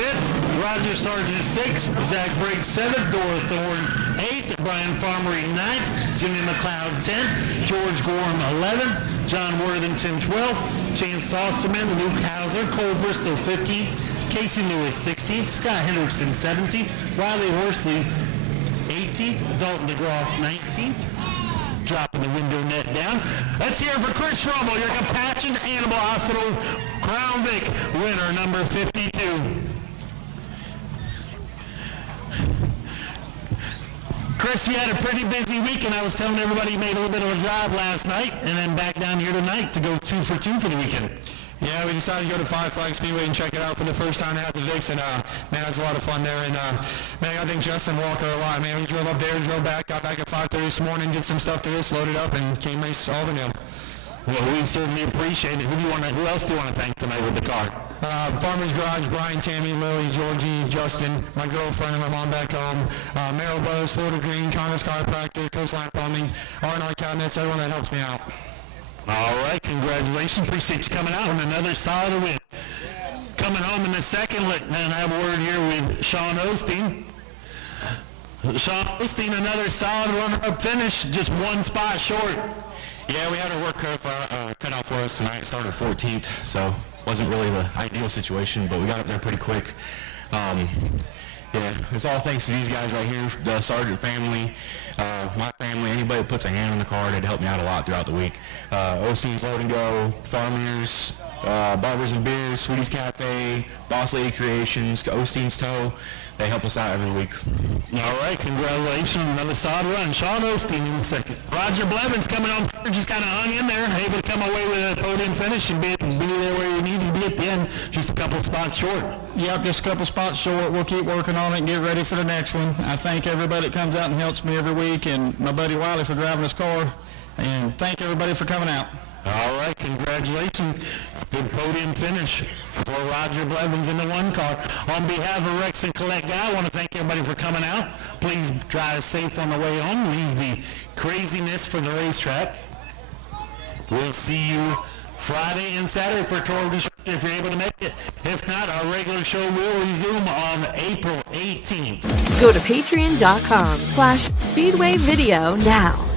5th. Roger Sargent 6th. Zach Briggs 7th. Dora Thorne 8th. Brian Farmery 9th. Jimmy McLeod 10th. George Gorham 11th. John Worthington 12th. Chance Sossaman, Luke Hauser, Cole Bristol 15th. Casey Lewis 16th. Scott Hendrickson 17th. Riley Horsley 18th. Dalton DeGroff 19th. Dropping the window net down. Let's hear it for Chris Rummel, your Compassion Animal Hospital Crown Vic winner, number 52. Chris, you had a pretty busy week, and I was telling everybody you made a little bit of a drive last night, and then back down here tonight to go 2 for 2 for the weekend. Yeah, we decided to go to Five Flag Speedway and check it out for the first time at the Vicks, and man, it was a lot of fun there. And man, I think Justin Walker a lot. Man, we drove up there, drove back, got back at 5:30 this morning, did some stuff to this, loaded up, and came race Auburndale. Well, we certainly appreciate it. Who else do you want to thank tonight with the car? Farmer's Garage, Brian, Tammy, Lily, Georgie, Justin, my girlfriend, and my mom back home, Merrill Bros, Florida Green, Connor's Chiropractor, Coastline Plumbing, R&R Cabinets, everyone that helps me out. All right, congratulations. Appreciate you coming out on another solid win. Coming home in the second, and I have a word here with Sean Osteen. Sean Osteen, another solid runner-up finish, just one spot short. Yeah, we had our work cut out for us tonight. It started 14th, so wasn't really the ideal situation, but we got up there pretty quick. Yeah, it's all thanks to these guys right here, the Sargent family, my family, anybody that puts a hand on the car, they'd help me out a lot throughout the week. Osteen's Load and Go, Farmers, Barbers and Beers, Sweeties Cafe, Boss Lady Creations, Osteen's Tow. They help us out every week. All right, congratulations. Another solid run. Sean Osteen in the second. Roger Blevins coming on third, just kind of hung in there, able to come away with a podium finish and be there where you need to be at the end, just a couple spots short. Yep, just a couple spots short. We'll keep working on it and get ready for the next one. I thank everybody that comes out and helps me every week, and my buddy Wiley for driving his car, and thank everybody for coming out. All right, congratulations. Good podium finish for Roger Blevins in the one car. On behalf of Rex and Collect Guy, I want to thank everybody for coming out. Please drive safe on the way home. Leave the craziness for the racetrack. We'll see you Friday and Saturday for a tour of destruction if you're able to make it. If not, our regular show will resume on April 18th. Go to patreon.com/Speedway Video now.